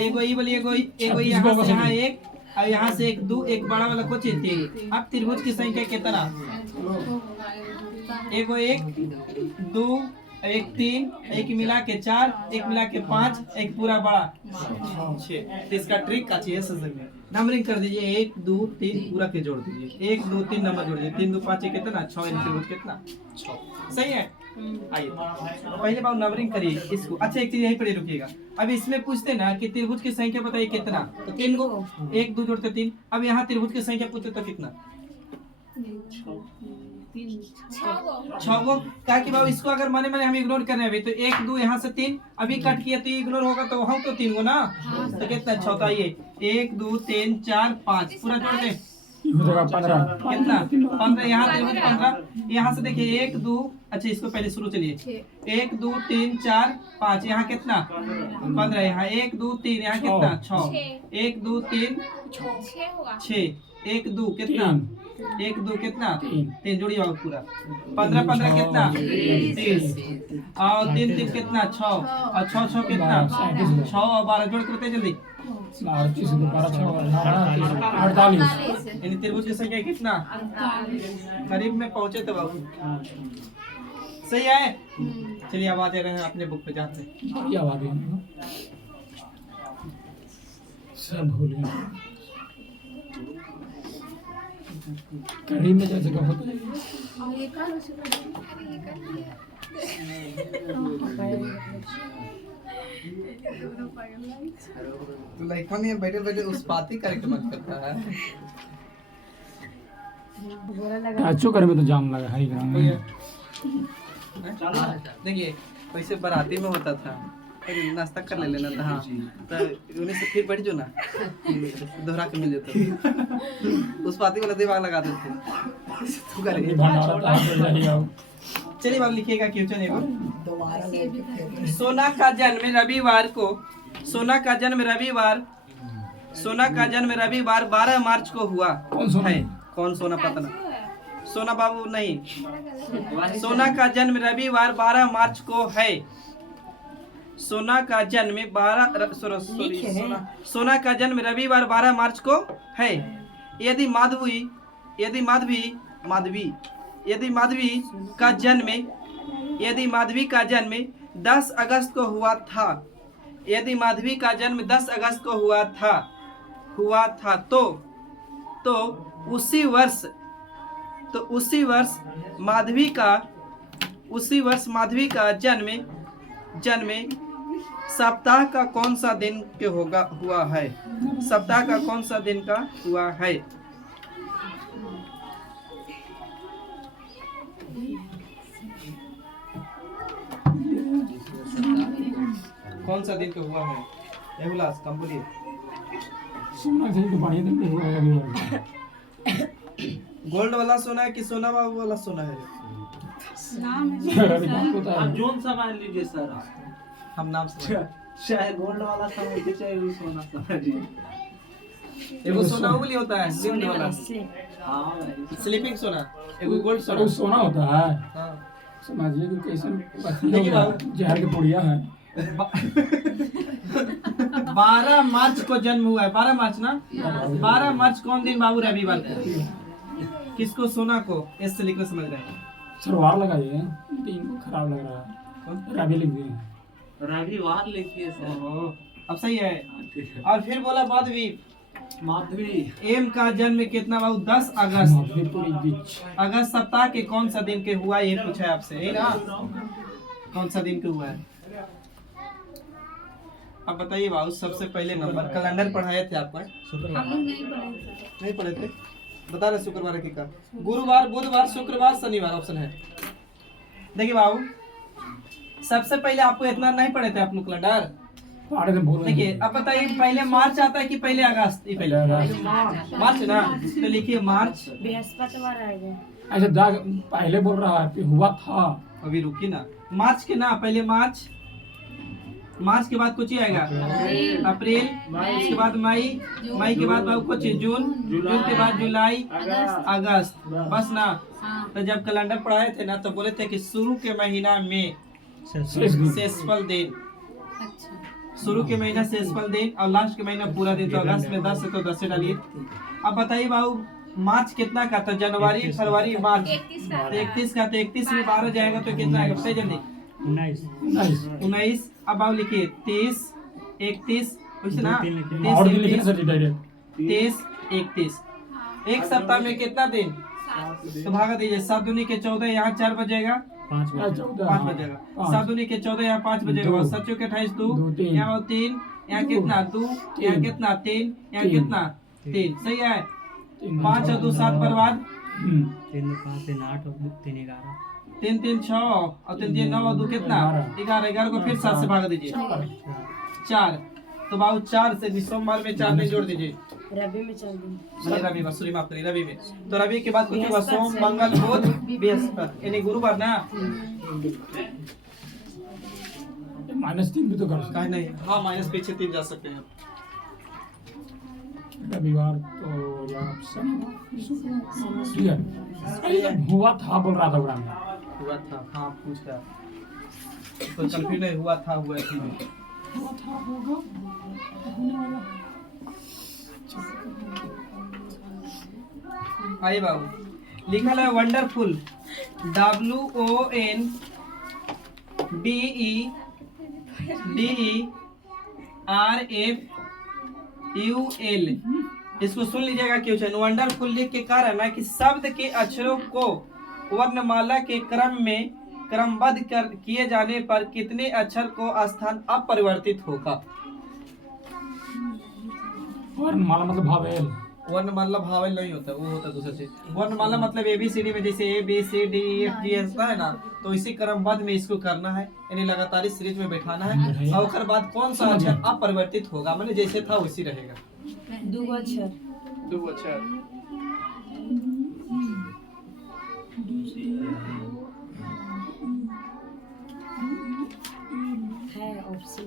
एगो ही बोलिए, एगो यहाँ से यहाँ 1 और यहाँ से 1 2, एक बड़ा वाला कुछ 3। अब त्रिभुज की संख्या कितना? एगो 1 2 1 3, एक मिला के 4, एक मिला के 5, एक पूरा बड़ा 6। तो इसका ट्रिक का चाहिए समझ में। नंबरिंग कर दीजिए 1 2 3 पूरा के जोड़ दीजिए, 1 2 3 नंबर जोड़ दीजिए, 3 2 5 कितना? 6। त्रिभुज कितना? 6। सही है। आइए पहले बार नंबरिंग करिए इसको। अच्छा एक चीज यहीं पर रुकिएगा। अब इसमें पूछते ना कि त्रिभुज की संख्या बताइए कितना? तो 3 को 1 2 जोड़ते 3। अब यहाँ त्रिभुज की संख्या पूछते तो कितना? 6 गो। क्या कि बाबू इसको अगर माने हम इग्नोर कर रहे हैं अभी, तो 1 2 यहाँ से 3 अभी कट किया तो इग्नोर होगा, तो वहाँ तो 3 गो ना। तो कितना? 6। तो आइए 1 2 3 4 5 पूरा जोड़ दे। ये हो जाएगा 15। कितना 15, यहाँ त्रिभुज 15, यहाँ से देखिए 1 2, अच्छा इसको पहले शुरू चलिए 1 2 3 4 5, यहाँ कितना 15, यहाँ 1 2 3, यहाँ कितना 6, 1 2 3 6, 1 2 कितना 1 2 कितना 3, जोड़िए बाबू पूरा 15 15 कितना 30, और 3 3 कितना 6, और 6 6 कितना 6 और 12 जोड़ करते जल्दी, 38 48। यानी त्रिभुज की संख्या कितना करीब में पहुंचे तो बाबू सही है। चलिए अब आते रहे अपने बुक पे जाते हैं। बढ़िया बात है, सब भूल गए। करीब में जैसे कब होता है तो लाइक नहीं बैठे बैठे उस बात ही करेक्ट मत करता है। अच्छो करे में तो जाम लगा हाई ग्राउंड में। देखिए वैसे बाराती में होता था, अरे नाश्ता कर ले लेना था, हाँ तो उन्हें से फिर बैठ जो ना दोहरा के मिल जाता उस पाती वाला दिमाग लगा देते तू करेंगे। चलिए बाबू लिखिएगा क्वेश्चन एगो। दोबारा लेके फिर सोना का जन्म रविवार को, सोना का जन्म रविवार, सोना का जन्म रविवार 12 मार्च को हुआ कौन सोना है। कौन सोना पता ना, सोना बाबू नहीं, सोना का जन्म रविवार 12 मार्च को है। सोना का जन्म 12 सोना का जन्म रविवार 12 मार्च को है। यदि माधवी का जन्म 10 अगस्त को हुआ था, यदि माधवी का जन्म 10 अगस्त को हुआ था तो उसी वर्ष माधवी का जन्म सप्ताह का कौन सा दिन के हुआ है। सप्ताह का कौन सा दिन का हुआ है। कौन सा दिन का हुआ है एहुलास कम बोलिए। सोना से तो बढ़िया दिन पे हुआ है अभी। गोल्ड वाला सोना है कि सोना बाबू वाला सोना है। अभी बात होता है। जोन सामान लीजिए सर, हम नाम से चाहे गोल्ड वाला समझिए चाहे वो सोना समझिए। एगो सोना वो होता है गोल्ड वाला, हाँ भाई स्लीपिंग सोना, एगो गोल्ड सर वो सोना। सोना होता है, हाँ। समझिए कि कैसन देखिए बाबू। जहर के पुड़िया है। 12 मार्च को जन्म हुआ है, 12 मार्च ना, 12 मार्च कौन दिन बाबू रविवार को। किसको सोना को एस से लिखकर समझ रहे हैं। सरवार लगाइए, तीन खराब लग रहा है, रवि लिख दिए। रविवार लिखिए सर। ओहो, अब सही है। और फिर बोला माधवी एम का जन्म कितना बाबू 10 अगस्त। माधवीपुरी बीच। अगस्त सप्ताह के कौन सा दिन के हुआ ये पूछा है आपसे, यही ना, कौन सा दिन के हुआ है। अब बताइए बाबू सबसे पहले नंबर कैलेंडर पढ़ाए थे आपको, नहीं पढ़े थे, बता रहे शुक्रवार की का, गुरुवार बुधवार शुक्रवार शनिवार ऑप्शन है। देखिए बाबू सबसे पहले आपको इतना नहीं पढ़े थे आप लोग कैलेंडर। पढ़े थे बोल। देखिए अब बताइए पहले मार्च आता है कि पहले अगस्त। ये पहले मार्च ना, तो लिखिए मार्च। बृहस्पतिवार आएगा। अच्छा पहले बोल रहा है हुआ था। अभी रुकिए ना, मार्च के ना, पहले मार्च, मार्च के बाद कुछ ही आएगा अप्रैल, उसके बाद मई, मई के बाद बाबू कुछ जून, जून के बाद जुलाई, अगस्त, बस ना। तो जब कैलेंडर पढ़ाए थे ना तो बोले थे कि शुरू के महीना में शेषफल दिन, शुरू के महीना शेषफल दिन और लास्ट के महीना पूरा दिन, तो अगस्त में 10 है तो 10 से डालिए। अब बताइए बाबू मार्च कितना का, तो जनवरी फरवरी मार्च 31 का, तो 31 में 12 जाएगा तो कितना आएगा बताइए जल्दी। 19। अब बाबू लिखिए 30 31 वैसे ना, 30 31 एक सप्ताह में कितना दिन, तो भागा दीजिए। 7 दूनी के 14, यहाँ 4 बजेगा, 5 बजेगा, 7 दूनी के 14, यहाँ 5 बजेगा, 7 के 28 2, यहाँ 3, यहाँ कितना 2, यहाँ कितना 3, यहाँ कितना 3, सही है। 5 और 2 7 बर्बाद, 3 5 3 8 और 3 11, 3 3 6 और 3 3 9 और 2 कितना 11, 11 को फिर 7 से भाग दीजिए 4, तो बाबू 4 से भी सोमवार में 4 में जोड़ दीजिए। रवि में चल दी। रवि मसूरी माफ करिए रवि में। तो रवि के बाद कुछ होगा सोम मंगल बुध बृहस्पति यानी गुरुवार ना। -3 भी तो कर सकते कहीं नहीं हाँ माइनस पीछे 3 जा सकते हैं। रविवार तो यार हुआ था बोल रहा था उड़ान हुआ था हाँ पूछ रहा तो कल फिर नहीं हुआ था हुआ थी हुआ था होगा होने वाला। आइए बाबू लिखा है वंडरफुल WONDERFUL। इसको सुन लीजिएगा क्वेश्चन। वंडरफुल लिख के कह रहा है ना कि शब्द के अक्षरों को वर्णमाला के क्रम में क्रमबद्ध किए जाने पर कितने अक्षर को स्थान अपरिवर्तित होगा। वर्णमाला मतलब भावेल। वर्णमाला भावेल नहीं होता वो होता दूसरा चीज। वर्णमाला मतलब ABCD में जैसे ABCDEFG ऐसा है ना तो इसी क्रमबद्ध में इसको करना है यानी लगातार इस सीरीज में बैठाना है और उसके बाद कौन सा अक्षर अपरिवर्तित होगा मतलब जैसे था वैसी रहेगा। 2 अक्षर 2 अक्षर है ऑप्शन।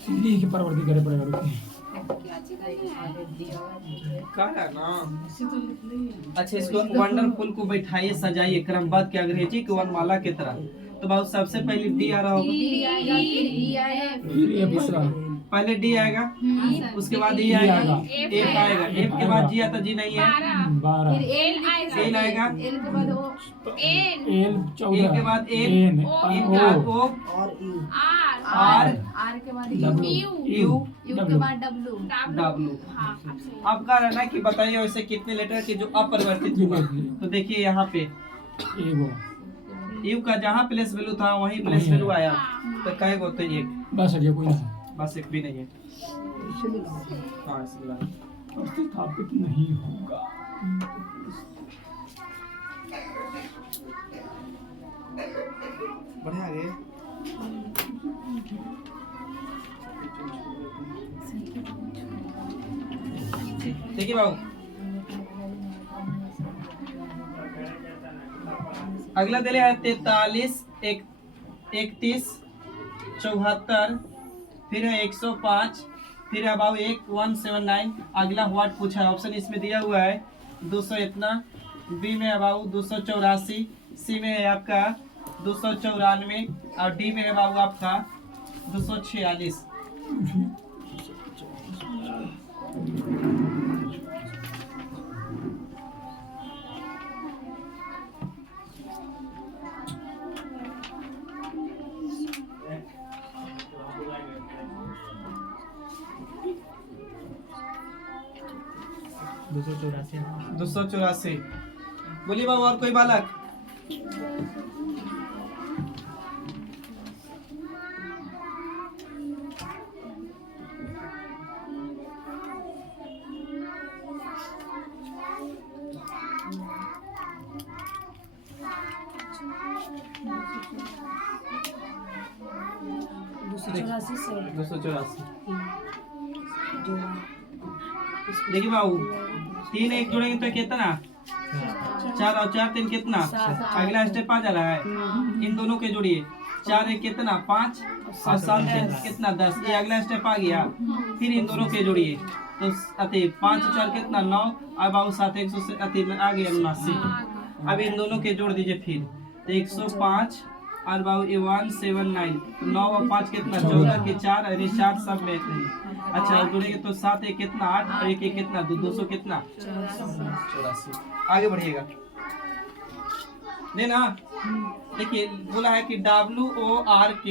सीढ़ी की परवर्ती करे पड़ेगा रुकिए। का है ना। अच्छा इसको वंडरफुल को बैठाइए सजाइए क्रमबद्ध के अंग्रेजी के वर्णमाला की तरह। तो बहुत सबसे पहले डी आ रहा होगा फिर ये दूसरा पहले डी आएगा उसके बाद ई आएगा एफ आएगा एफ के बाद जी आता जी नहीं है 12 एल आएगा एल एल 14 के बाद एन एन एन के बाद ओ और यू आर के बाद यू के बाद डब्ल्यू। डब्ल्यू। अब कह रहा है ना कि बताइए वैसे कितने लेटर के जो अपरिवर्तित हुआ। तो देखिए यहाँ पे एगो यू का जहाँ प्लेस वैल्यू था वहीं प्लेस वैल्यू आया तो कहे गो तो एक बस हटिए कोई नहीं बस एक भी नहीं है। हाँ इसलिए स्थापित नहीं होगा। बढ़िया आगे देखिए बाबू अगला दिले है 43 31 74 फिर है 105 फिर है बाबू 179। अगला व्हाट पूछा है ऑप्शन इसमें दिया हुआ है 200 इतना बी में है बाबू 284 सी में है आपका 294 और डी में है बाबू आपका 246। दो सौ चौरासी। बोलिए बाबू और कोई बालक। दो सौ चौरासी। देखिए बाबू 3 1 जोड़ेंगे तो कितना 4 और 4 3 कितना अगला स्टेप आ जा रहा है इन दोनों के जोड़िए 4 1 कितना 5 और 7 3 कितना 10 ये अगला स्टेप आ गया। फिर इन दोनों के जोड़िए तो अति 5 4 कितना 9 अब बाबू 7 100 से अति में आ गया 79। अब इन दोनों के जोड़ दीजिए फिर तो 105 और बाबू 179 9 और 5 कितना 14 के 4 और 4 सब में नहीं। अच्छा जोड़ेंगे तो 7 1 कितना 8 और 1 1 कितना 200 कितना 84। आगे बढ़िएगा नहीं ना। देखिए बोला है कि WORK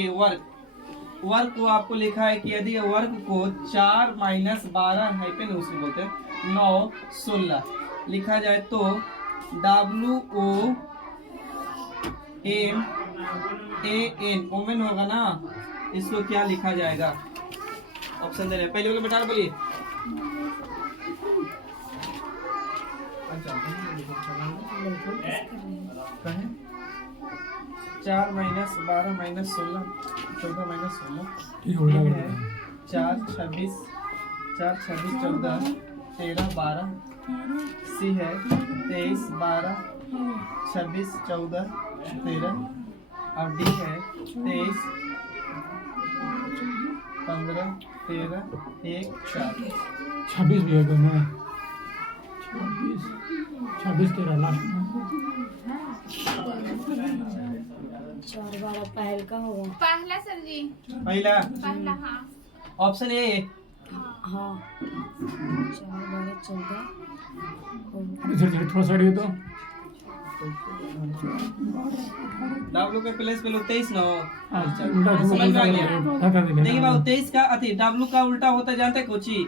वर्ग को आपको लिखा है कि यदि वर्ग को 4 - 12 हाइफन उसे बोलते हैं 9 16 लिखा जाए तो WOMAN ओमेन होगा ना। इसको क्या लिखा जाएगा ऑप्शन दे रहे हैं पहले वाले बता बोलिए कहें 4 माइनस 12 माइनस 16 14 माइनस 16 ठीक है उल्टा कर है दो 4 26 14 13 12 सी है 23 12 26 14 13 और डी है 23 15 13 1 4 26 भी है तो मैं 26 तेरा लास्ट में 4 12 पहल का होगा। पहला सर जी, पहला पहला हाँ। ऑप्शन ए हाँ 4 12 14 अरे धीरे धीरे थोड़ा साइड तो डब्ल्यू के प्लेस पे लो 23 ना हो अच्छा उल्टा दो समझ में आ गया? उल्टा कर देना देखिए बाबू 23 का अति डब्ल्यू का उल्टा होता है जानते हैं कोची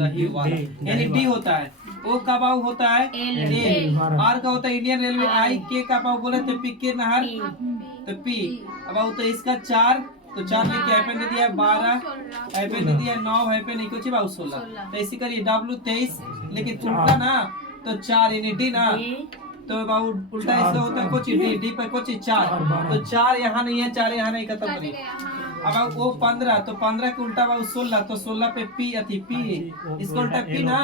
नहीं वाला यानी डी होता है ओ का बाबू होता है ए आर का होता है इंडियन रेलवे आई के का बाबू बोले थे पी के नहर तो पी अब बाबू तो इसका 4 तो 4 लिख के हैपन दे दिया 12 हैपन दे दिया 9 हैपन नहीं कुछ बाबू 16 तो इसी करिए डब्ल्यू 23 लेकिन उल्टा ना तो 4 यानी डी ना तो बाबू उल्टा इसका होता है कुछ डी डी पर कुछ 4 तो 4 यहाँ नहीं है 4 यहाँ नहीं खत्म करिए अब वो 15 तो 15 के उल्टा बाबू 16 तो 16 पे पी अति पी इसका उल्टा पी ना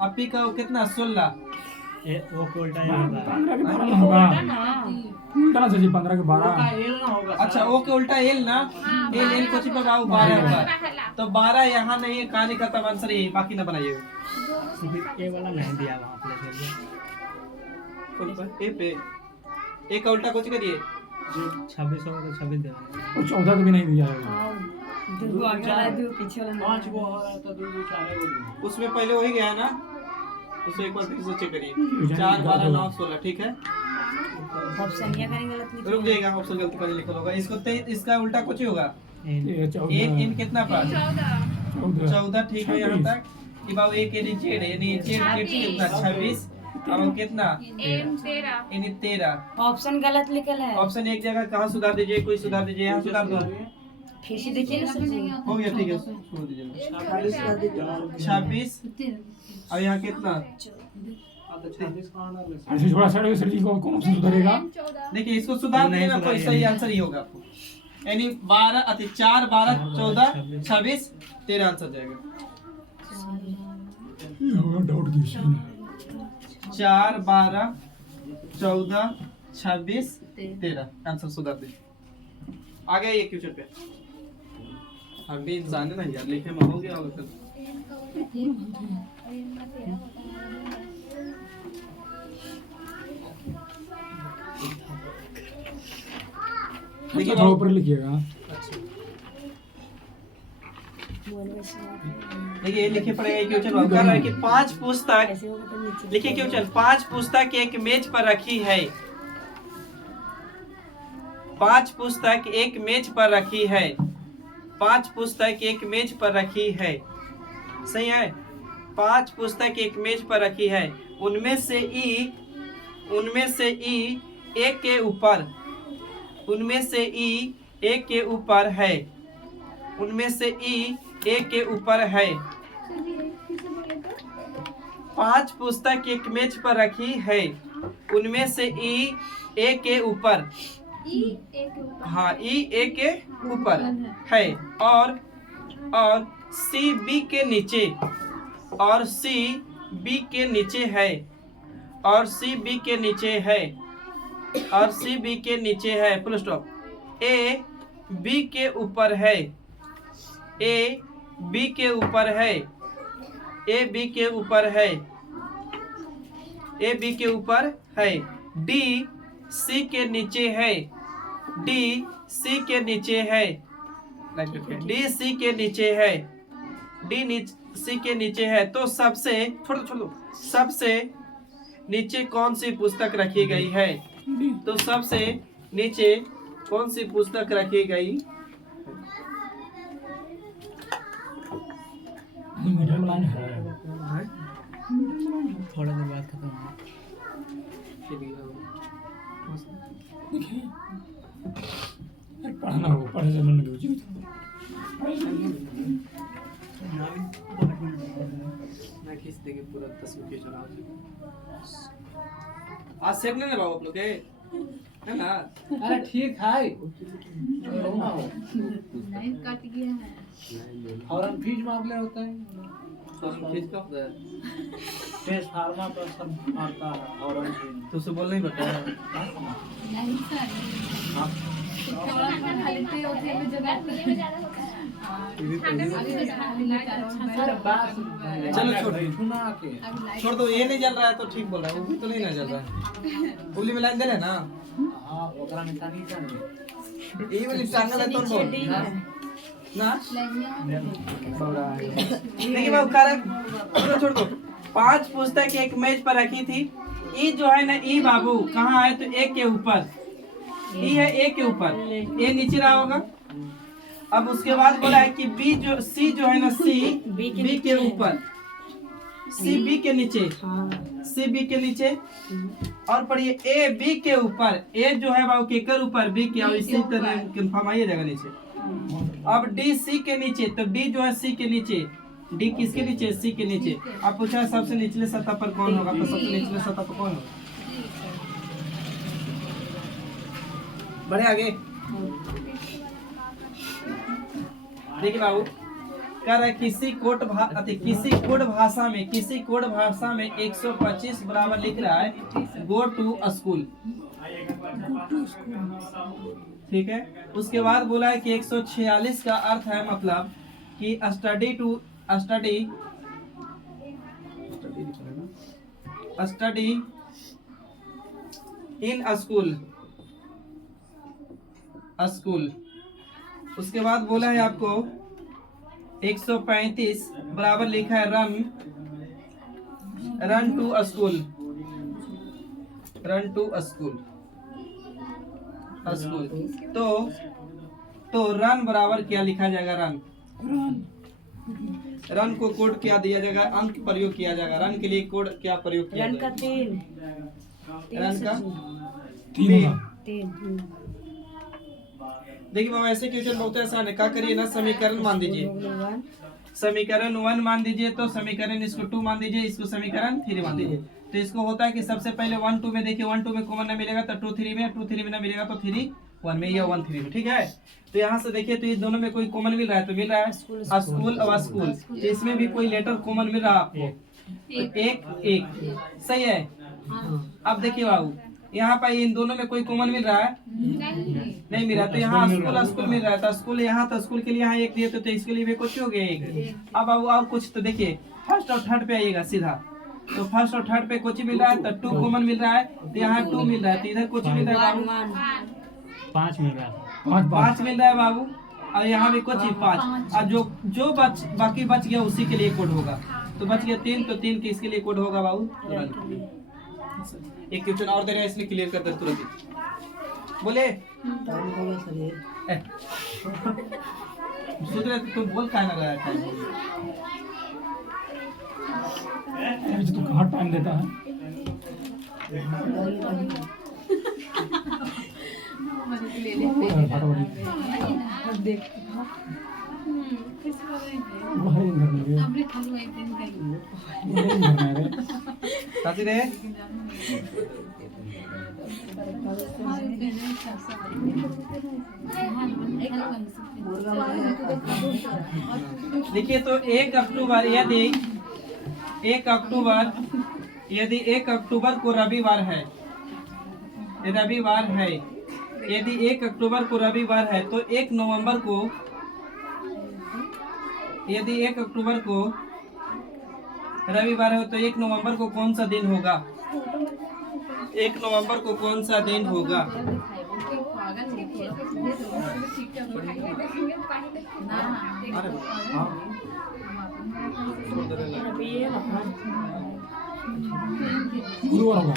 अब पी का कितना 16 वो को उल्टा यहाँ का 15 के 12 होगा उल्टा ना सही 15 के 12 एल ना होगा अच्छा ओ के उल्टा एल ना एल एल कुछ पे बाबू 12 होगा तो 12 यहाँ नहीं है कहानी खत्म आंसर यही बाकी ना बनाइएगा ए वाला नहीं दिया वहाँ पे ए पे ए का उल्टा कुछ करिए 26 होगा तो 26 दे और 14 का भी नहीं दिया है दो आगे वाला दो पीछे वाला 5 वो हो रहा था 2 4 वो उसमें पहले वही गया ना उसको एक बार फिर से चेक करिए 4 12 9 16 ठीक है ऑप्शन ये करेंगे गलत रुक नहीं जाएगा ऑप्शन गलती कर लिखा होगा इसको इसका उल्टा कुछ ही होगा ये 14 एक इन कितना पर 14 14 ठीक है यहाँ तक कि बाबू एक यानी जेड है यानी जेड कितना 26 अब कितना एम 13 यानी 13 ऑप्शन गलत लिखल है। ऑप्शन एक जगह कहाँ सुधार दीजिए कोई सुधार दीजिए यहाँ सुधार दो फिर से देखिए ना सर जी। हो गया ठीक है छोड़ दीजिए 26 अब यहाँ कितना ऐसे थोड़ा साइड सर जी को कौन ऑप्शन सुधरेगा देखिए इसको सुधार दीजिए ना तो सही आंसर ही होगा आपको यानी 12 अति 4 12 14 26 13 आंसर जाएगा डाउट क्वेश्चन 4 12 14 26 13 आंसर सुधार दीजिए आ गया ये क्वेश्चन पे हम भी इंसान है ना यार लिखे में हो गया होगा देखिए थोड़ा ऊपर लिखिएगा देखिए ये लिखे पड़ेगा ये क्वेश्चन कर रहा है कि 5 पुस्तक ऐसे होगा तो नीचे लिखिए क्वेश्चन 5 पुस्तक एक मेज पर रखी है 5 पुस्तक एक मेज पर रखी है 5 पुस्तक एक मेज पर रखी है सही है 5 पुस्तक एक मेज पर रखी है उनमें से ई एक के ऊपर उनमें से ई एक के ऊपर है उनमें से ई एक के ऊपर है 5 पुस्तक एक मेज पर रखी है उनमें से ई एक के ऊपर हाँ ई एक के ऊपर है और सी बी के नीचे और सी बी के नीचे है और सी बी के नीचे है और सी बी के नीचे है फुल स्टॉप ए बी के ऊपर है ए बी के ऊपर है ए बी के ऊपर है ए बी के ऊपर है डी सी के नीचे है डी सी के नीचे है डी सी के नीचे है डी सी के नीचे है तो सबसे छोड़ो सबसे नीचे कौन सी पुस्तक रखी गई है तो सबसे नीचे कौन सी पुस्तक रखी गई मिडिल लाइन है थोड़ा देर बाद खत्म हो पढ़ना हो पढ़े से मन लगे मैं खींच देंगे पूरा तस्वीर के चुनाव। आज सेब नहीं ना बाबू आप लोग के है ना। अरे ठीक है लाइन कट गया है। फौरन फीस मामले होता है तो हम खींच का होता है टेस्ट फार्मा पर सब आता है फौरन फीस। तो उसे बोलना ही पड़ता है। लाइन सारी थोड़ा पढ़ा लेते होते हैं जगह अभी तो अरे बात चलो छोड़ सुना के छोड़ दो। ये नहीं जल रहा है तो ठीक बोल रहा है, वो भी तो नहीं ना जल रहा है। उंगली में लाइन दे रहे ना, हाँ ओकरा में तानी कर ये वाली टांगल है तो बोल ना। देखिए बाबू कारक छोड़ दो। 5 पुस्तक एक मेज पर रखी थी। ई जो है ना, ई बाबू कहाँ है तो एक के ऊपर, ई है एक के ऊपर, ए नीचे रहा होगा। अब उसके बाद बोला है कि बी जो सी जो है ना, सी बी के ऊपर, सी बी के नीचे, सी बी के नीचे। और पढ़िए ए बी के ऊपर, ए जो है बाबू केकर ऊपर, बी के, और इसी तरह कंफर्म आइएगा नीचे। अब डी सी के नीचे, तो डी जो है सी के नीचे, डी किसके नीचे, सी के नीचे। अब पूछा है सबसे निचले सतह पर कौन होगा, तो सबसे निचले सतह पर कौन होगा। बढ़े आगे देखिए बाबू कह रहा है किसी कोड भाषा में 125 बराबर लिख रहा है गो टू स्कूल। ठीक है। उसके बाद बोला है कि 146 का अर्थ है मतलब कि स्टडी इन स्कूल। उसके बाद बोला है आपको 135 बराबर लिखा है रन टू स्कूल। तो रन बराबर क्या लिखा जाएगा, रन को कोड क्या दिया जाएगा, अंक प्रयोग किया जाएगा। रन के लिए कोड क्या प्रयोग किया रन का जाएगा, 3 रन का 3 देखिए बाबा ऐसे क्वेश्चन बहुत आसान है। क्या करिए ना, समीकरण मान दीजिए, समीकरण 1 मान दीजिए, तो समीकरण इसको 2 मान दीजिए, इसको समीकरण 3 मान दीजिए। तो इसको होता है कि सबसे पहले 1 2 में देखिए, 1 2 में कॉमन ना मिलेगा तो 2 3 में, 2 3 में ना मिलेगा तो 3 1 में या 1 3 में। ठीक है। तो यहाँ से देखिए तो ये दोनों में कोई कॉमन मिल रहा है, तो मिल रहा है स्कूल और स्कूल। तो इसमें भी कोई लेटर कॉमन मिल रहा है आपको, तो एक सही है। अब देखिए बाबू यहाँ पर इन दोनों में कोई कॉमन मिल रहा है, नहीं मिल रहा। तो यहाँ स्कूल मिल रहा है, तो स्कूल यहाँ, तो स्कूल के लिए यहाँ 1 दिए तो इसके लिए भी कुछ हो गया 1। अब बाबू और कुछ, तो देखिए फर्स्ट और थर्ड पे आइएगा सीधा। तो फर्स्ट और थर्ड पे कुछ मिल रहा है, तो 2 कॉमन मिल रहा है, तो यहाँ 2 मिल रहा है, तो इधर कुछ मिल रहा है बाबू 5 मिल रहा है, 5 मिल रहा है बाबू। और यहाँ भी कुछ 5, और जो बाकी बच गया उसी के लिए कोड होगा। तो बच गया 3, तो 3 किसके लिए कोड होगा बाबू। एक क्वेश्चन और दे रहा है इसलिए क्लियर कर दे तुरंत। बोले सुधरे तुम बोल का ना रहा था। तू कहाँ टाइम देता है। देखिए तो 1 अक्टूबर यदि 1 अक्टूबर को रविवार है, यदि 1 अक्टूबर को रविवार है, तो 1 नवंबर को, यदि 1 अक्टूबर को रविवार है तो 1 नवंबर को कौन सा दिन होगा, 1 नवंबर को कौन सा दिन होगा। गुरुवार होगा।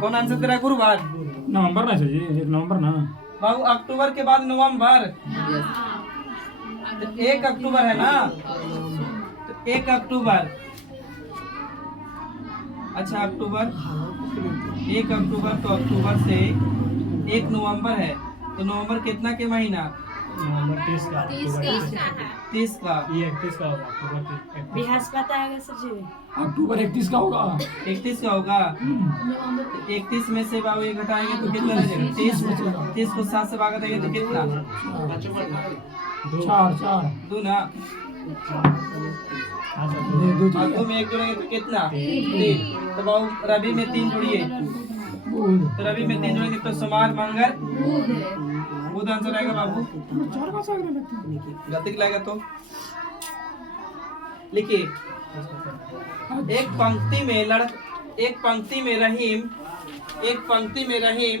कौन आंसर तेरा गुरुवार। नवंबर ना चाहिए, 1 नवंबर ना बाबू अक्टूबर के बाद नवंबर, तो 1 अक्टूबर है ना, तो 1 अक्टूबर अच्छा अक्टूबर, 1 अक्टूबर तो अक्टूबर से 1 नवंबर है, तो नवंबर कितना के महीना? 30 का 30 का। ये 31 का होगा अक्टूबर 31। बृहस्पति आएगा सर जी। अक्टूबर 31 का होगा। 31 का होगा। 31 में से बाबू ये घटाएंगे तो कितना रह जाएगा? 30 को 7 से भागा देंगे तो कितना? 4 2 ना, दो और 2 में 1 जोड़ेंगे तो कितना? 3। तो बाबू रवि में 3 जोड़िए, तो रवि में 3 जोड़ेंगे तो सोमवार मंगल बुध आंसर आएगा बाबू। गलती लगेगा तो लिखिए, एक पंक्ति में एक पंक्ति में रहीम, एक पंक्ति में रहीम,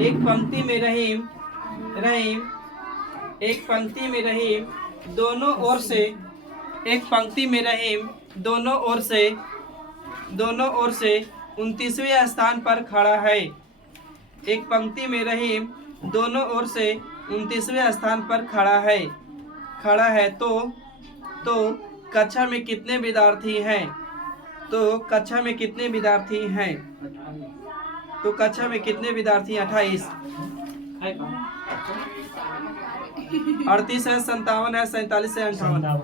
एक पंक्ति में रहीम, एक पंक्ति में रहीम दोनों ओर से, एक पंक्ति में रहीम दोनों ओर से 29वें स्थान पर खड़ा है। एक पंक्ति में रहीम दोनों ओर से 29वें स्थान पर खड़ा है। तो कक्षा में कितने विद्यार्थी हैं? तो कक्षा में कितने विद्यार्थी हैं? तो कक्षा में कितने विद्यार्थी? 28। 38 है, 57 है, 47 है, 58।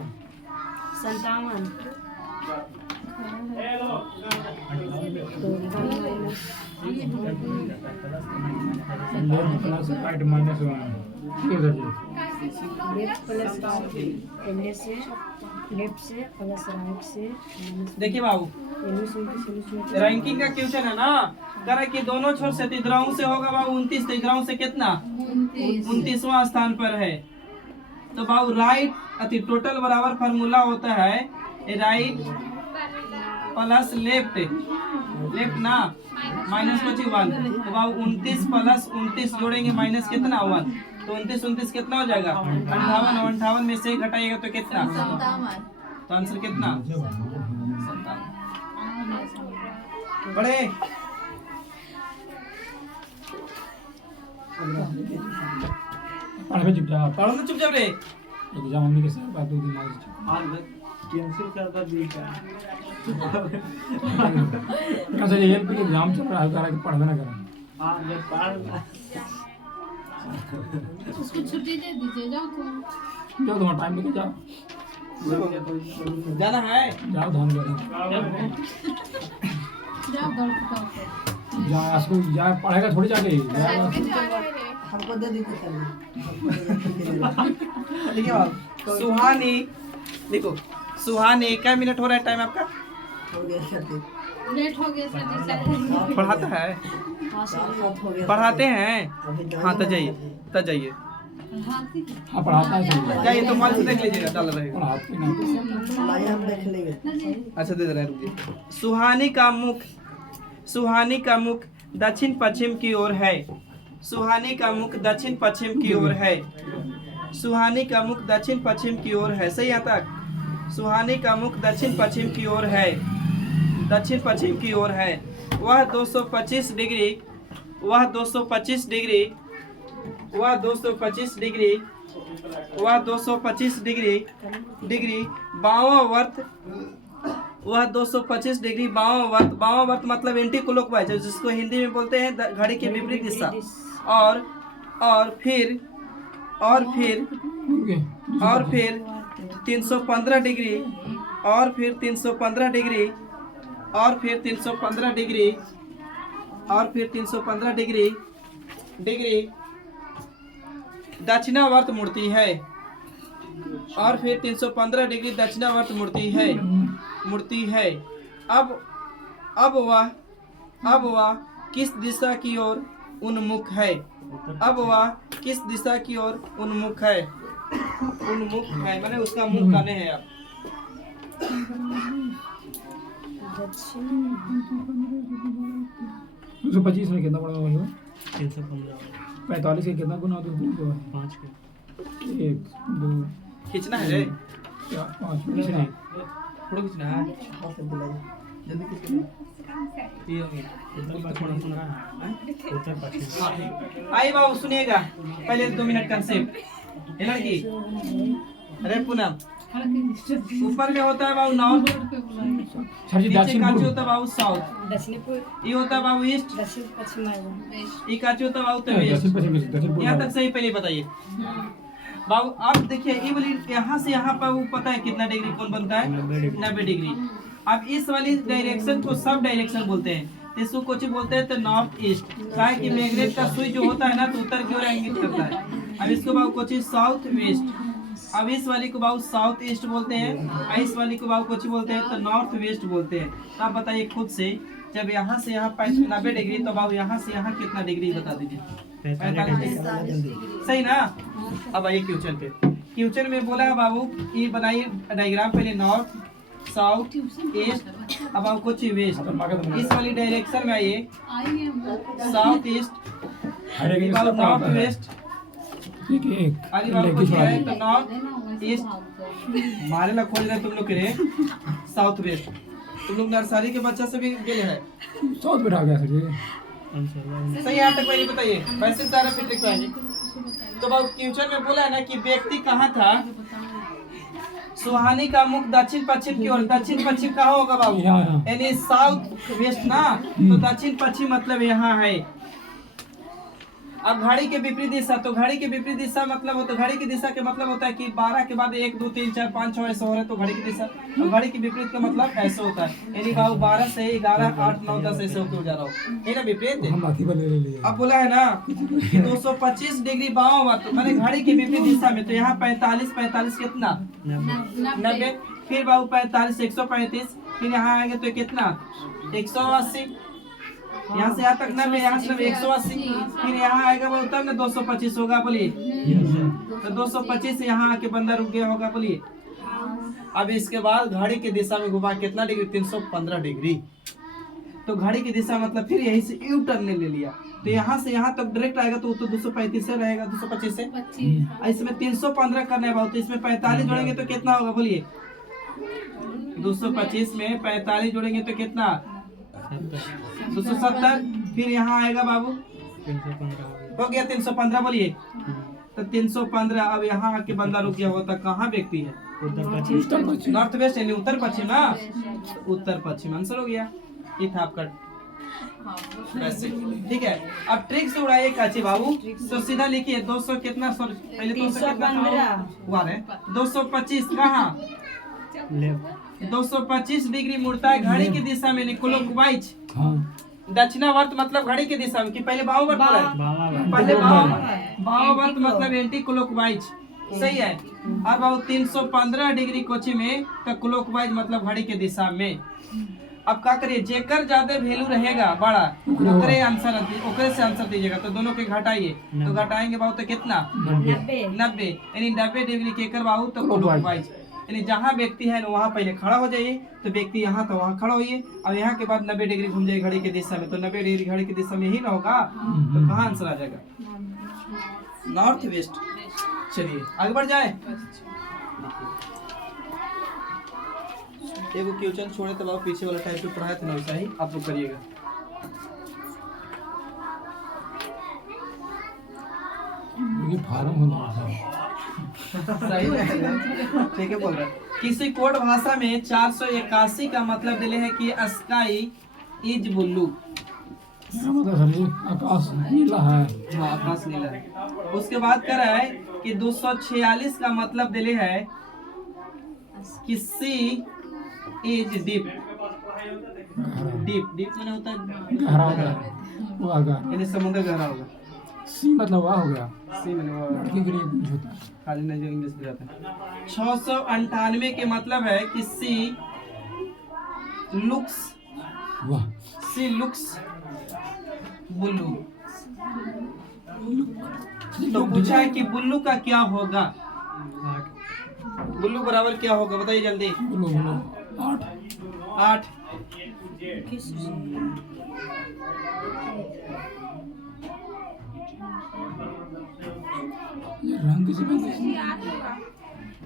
57। Plus right minus 1 left plus right, पहले से लेफ्ट से प्लस राइट से माइनस। देखिए बाबू, रैंकिंग का क्वेश्चन है ना, कह रहा है कि दोनों छोर से तिद्राओं से होगा बाबू 29, तिद्राओं से कितना? 29वां स्थान पर है। तो बाबू राइट टोटल बराबर फार्मूला होता है राइट प्लस लेफ्ट, लेफ्ट ना माइनस कुछ 1। तो बाबू 29 प्लस 29 जोड़ेंगे माइनस कितना? 1। तो 29 कितना हो जाएगा? 58। 58 में से घटाइएगा तो कितना? तो आंसर कितना? 57। पढ़े पढ़ चुपचाप पढ़ो ना चुपचाप रे। एग्जाम हमने के साथ बात 2 दिन आज कैंसिल कर दी क्या? कैसे ये एग्जाम चल रहा है करा कि पढ़ना ना करा। हां जब पढ़ उसको छुट्टी दे दीजिए, जाओ तुम। जाओ तुम्हारा टाइम लेके जाओ, जाना है। जाओ धान करो, जाओ घर को जा इसको जा पढ़ेगा थोड़ी जाके जाएगा। हमको दे दी तो लिखिए बाबू, सुहानी लिखो, सुहानी क्या मिनट हो रहा है टाइम आपका? हो गया सर, लेट हो गया सर। पढ़ाता है, हो गया पढ़ाते हैं। हाँ तो जाइए, तो जाइए, हाँ पढ़ाता है सही जाइए तो मोबाइल से देख लीजिएगा, डाल रहेगा। पढ़ाते नहीं लाइए हम देख लेंगे। अच्छा दे रहे हैं, रुकिए। सुहानी का मुख दक्षिण पश्चिम की ओर है। सुहानी का मुख दक्षिण पश्चिम की ओर है। सुहानी का मुख दक्षिण पश्चिम की ओर है। सही यहाँ तक? सुहानी का मुख दक्षिण पश्चिम की ओर है, दक्षिण पश्चिम की ओर है। वह 225 डिग्री, वह 225 डिग्री, वह 225 डिग्री, वह 225 डिग्री बावां वर्त, वह 225 डिग्री बावां वर्त, बावां वर्त मतलब एंटी क्लॉकवाइज, जिसको हिंदी में बोलते हैं घड़ी के विपरीत दिशा। और फिर 315 डिग्री, और फिर 315 डिग्री, और फिर 315 डिग्री, और फिर 315 डिग्री दक्षिणावर्त मुड़ती है। और फिर 315 डिग्री दक्षिणावर्त मुड़ती है। अब वह किस दिशा की ओर उन्मुख है? अब वह किस दिशा की ओर उन्मुख है? उन्मुख है माने उसका मुख काने है। आप 225 में कितना पड़ेगा भाई? 315 45 के कितना गुना होता है? 5 के 1 2 खींचना है रे, 5 नहीं फोटो खींचना है। हाथ से बुलाइए जल्दी खींचो। ये हो गया। आई बाबू सुनिएगा, पहले 2 मिनट कंसेप्ट। ये लड़की अरे पूनम ऊपर में होता है बाबू नॉर्थ, सर जी नीचे दक्षिण काची पूर्व होता है बाबू साउथ, दक्षिण पूर्व ये होता है बाबू ईस्ट, दक्षिण पश्चिम आएगा। ये काची होता है बाबू तो दक्षिण वेस्ट। पश्चिम दक्षिण पूर्व यहाँ तक सही पहले बताइए बाबू। अब देखिए ये वाली यहाँ से यहाँ पर वो पता है कितना डिग्री कौन बनता है, 90 डिग्री। अब इस वाली डायरेक्शन को सब डायरेक्शन बोलते हैं, तो इसको कुछ बोलते हैं तो नॉर्थ ईस्ट, क्या कि मैग्नेट का सुई जो होता है ना तो उत्तर की ओर इंगित करता है। अब इसको बाबू कुछ साउथ वेस्ट, अब इस वाली को बाबू साउथ ईस्ट बोलते हैं, और इस वाली को बाबू कुछ बोलते हैं तो नॉर्थ वेस्ट बोलते हैं। तो आप बताइए खुद से, जब यहाँ से यहाँ 90 डिग्री तो बाबू यहाँ से यहाँ कितना डिग्री बता दीजिए, 45 डिग्री, सही ना। अब आइए क्वेश्चन पे, क्वेश्चन में बोला है बाबू ये बनाइए डायग्राम, पहले नॉर्थ साउथ ईस्ट, अब आप कुछ वेस्ट, इस वाली डायरेक्शन में आइए, साउथ ईस्ट नॉर्थ वेस्ट, अरे बाबू कुछ है तो नॉर्थ ईस्ट, मारे ला खोज रहे तुम लोग के लिए साउथ वेस्ट। तुम लोग नर्सरी के बच्चा से भी गेले है, साउथ बैठा गया सर जी। सही यहाँ तक पहले बताइए, वैसे सारा फिट रखवाइए। तो बाबू क्वेश्चन में बोला है ना कि व्यक्ति कहाँ था, सुहानी का मुख दक्षिण पश्चिम की ओर, दक्षिण पश्चिम कहाँ होगा बाबू, यहाँ। यानी साउथ वेस्ट ना, तो दक्षिण पश्चिम मतलब यहाँ है। अब घड़ी के विपरीत दिशा, तो घड़ी के विपरीत दिशा मतलब होता है, घड़ी की दिशा के मतलब होता है कि 12 के बाद 1 2 3 4 5 6 ऐसा हो रहा है तो घड़ी की दिशा, और घड़ी के विपरीत का मतलब ऐसा होता है, यानी बाबू 12 से 11 8 9 10 ऐसे होकर जा रहा हो, ये ना विपरीत। हम हाथी वाले ले लिए। अब बोला है ना कि 225 डिग्री बाँव हुआ, तो मैंने घड़ी के विपरीत दिशा में, तो यहाँ 45 कितना 90, फिर बाबू 45 135, फिर यहाँ आएंगे तो कितना 180, यहाँ से यहाँ तक 90, यहाँ से 180, फिर यहाँ आएगा बाबू तब ना 225 होगा, बोलिए तो 225 यहाँ आके बंदा रुक गया होगा, बोलिए। अब इसके बाद घड़ी की दिशा में घुमा कितना डिग्री 315 डिग्री, तो घड़ी की दिशा मतलब फिर यहीं से यू टर्न ले लिया, तो यहाँ से यहाँ तक डायरेक्ट आएगा तो 235 से रहेगा, 225 से, इसमें 315 करना है बाबू, तो इसमें 45 जोड़ेंगे तो कितना होगा, बोलिए 225 में 45 जोड़ेंगे तो कितना 270, फिर यहाँ आएगा बाबू हो गया 315, बोलिए तो 315। अब यहाँ आके बंदा रुक गया होता, कहाँ व्यक्ति है, उत्तर पश्चिम। नॉर्थ वेस्ट यानी उत्तर पश्चिम ना, उत्तर पश्चिम आंसर हो गया, ये था आपका वैसे। ठीक है, अब ट्रिक से उड़ाइए काची बाबू, तो सीधा लिखिए 200 कितना, सॉरी पहले 200 कितना हुआ है 225 कहाँ 225 डिग्री मुड़ता है घड़ी की दिशा में, क्लॉकवाइज दक्षिणावर्त मतलब घड़ी की दिशा में, कि पहले बाहुवर्त बोला है, पहले बाहुवर्त मतलब एंटी क्लॉकवाइज, सही है। अब बाबू 315 डिग्री कोची में तो क्लॉकवाइज मतलब घड़ी के दिशा में। अब क्या करिए, जेकर ज्यादा वैल्यू रहेगा बड़ा ओकरे आंसर, ओकरे से आंसर दीजिएगा, तो दोनों के घटाइए, तो घटाएंगे बाबू तो कितना 90, यानी 90 डिग्री के कर बाबू तो क्लॉकवाइज, यानी जहाँ व्यक्ति है वहाँ पहले खड़ा हो जाइए, तो व्यक्ति यहाँ तो वहाँ खड़ा होइए, और यहाँ के बाद 90 डिग्री घूम जाए घड़ी की दिशा में, तो 90 डिग्री घड़ी की दिशा में ही ना होगा, तो कहाँ आंसर आ जाएगा नॉर्थ वेस्ट। चलिए आगे बढ़ जाए, एगो क्वेश्चन छोड़े तो बाबू पीछे वाला टाइप पे पढ़ाया था ना, वैसा ही आप लोग करिएगा। सही है, ठीक है बोल रहा है। किसी कोड भाषा में 481 का मतलब दिले है कि स्काई इज ब्लू, आकाश नीला है। हाँ आकाश नीला है। उसके बाद कह रहा है कि 246 का मतलब दिले है कि सी इज डीप, डीप डीप मैंने होता है गहरा हो गया, वो आ गया। यानी समुद्र गहरा होगा, सी मतलब वाह हो गया, सी मैंने लड़की के लिए कुछ होता है। खाली नहीं जो इंग्लिश में जाता है। 698 के मतलब है कि सी लुक्स, वाह सी लुक्स बुल्लू। तो पूछा है कि बुल्लू का क्या होगा, बुल्लू बराबर क्या होगा बताइए जल्दी। बोलो बोलो 8 8 ये रंग किसी में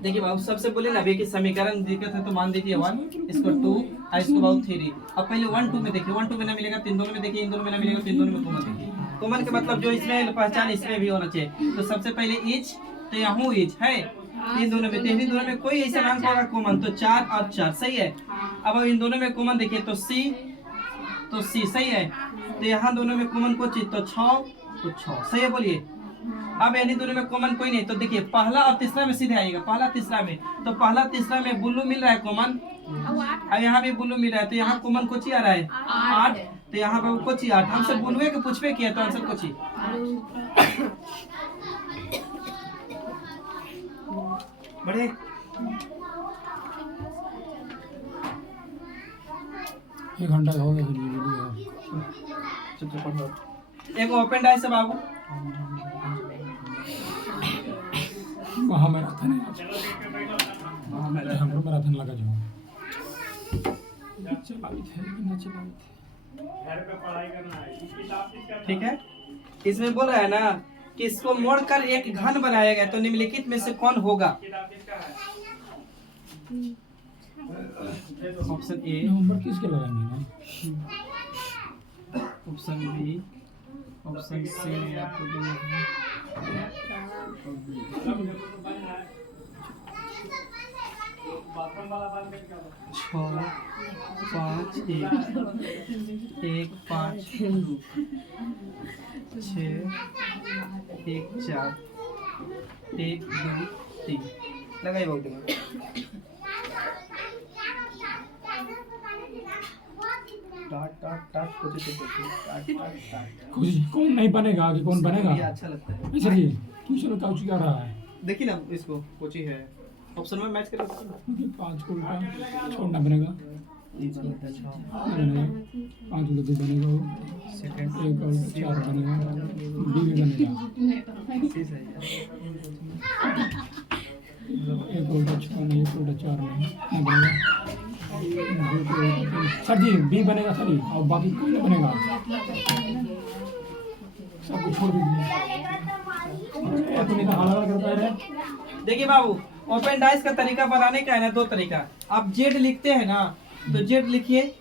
देखिए बाबू सबसे बोले ना अभी कि समीकरण दिक्कत है तो मान दीजिए 1, इसको 2 और इसको बाबू 3। अब पहले 1 2 में देखिए, 1 2 में ना मिलेगा, 3 दोनों में देखिए, इन दोनों में ना मिलेगा, 3 दोनों में कॉमन देखिए। कॉमन के मतलब जो इसमें पहचान इसमें भी होना चाहिए। तो सबसे पहले इज, तो यहाँ इज है, इन दोनों में, तो इन दोनों में कोई ऐसा अंक होगा कॉमन, तो 4 और 4 सही है। अब इन दोनों में कॉमन देखिए तो C सही है। तो यहाँ दोनों में कॉमन कोई चीज, तो 6 तो 6 सही है, बोलिए। अब यानी दोनों में कॉमन कोई नहीं, तो देखिए पहला और तीसरा में सीधे आएगा, पहला तीसरा में, तो पहला तीसरा में बुल्लू मिल रहा है कॉमन, और यहाँ भी बुल्लू मिल रहा है, तो यहाँ कॉमन कोची आ रहा है 8, तो यहाँ पर कोची 8। हमसे बुलुए के पूछवे किया तो आंसर कोची। बढ़े एक घंटा हो गया फिर वीडियो। चुप पढ़ो। एक ओपन डाइस है बाबू, वहाँ मैराथन है, हम लोग मैराथन लगा जो चलावी थे ना चलावी थे। ठीक है। इसमें बोल रहा है ना कि इसको मोड़कर एक घन बनाया गया, तो निम्नलिखित में से कौन होगा? ऑप्शन ए, नवंबर किसके लगाएंगे ना? ऑप्शन बी, ऑप्शन सी में आपको देना है। 6 5 1 5 2 6 1 4 1 2 3 लगाइए बहुत दिमाग। टाट कुछ कौन नहीं बनेगा, आगे कौन बनेगा? ये अच्छा लगता है। अच्छा जी ट्यूशन का क्या रहा है? देखिए ना इसको, कोची है ऑप्शन में मैच करो क्योंकि 5 को उल्टा छोड़ना बनेगा, बनेगा 5 उल्टा 2 बनेगा, वो सेकंड 1 और 4 बनेगा, B भी बनेगा, सी सही है। 1 उल्टा 6 नहीं, 1 उल्टा 4 नहीं बनेगा। सर जी B बनेगा सर जी, और बाकी कोई नहीं बनेगा, सब कुछ छोड़ दीजिए। तो नहीं तो हाल करता है। देखिए बाबू, ओपन डाइस का तरीका बनाने का है ना 2 तरीका। आप जेड लिखते हैं ना, तो जेड लिखिए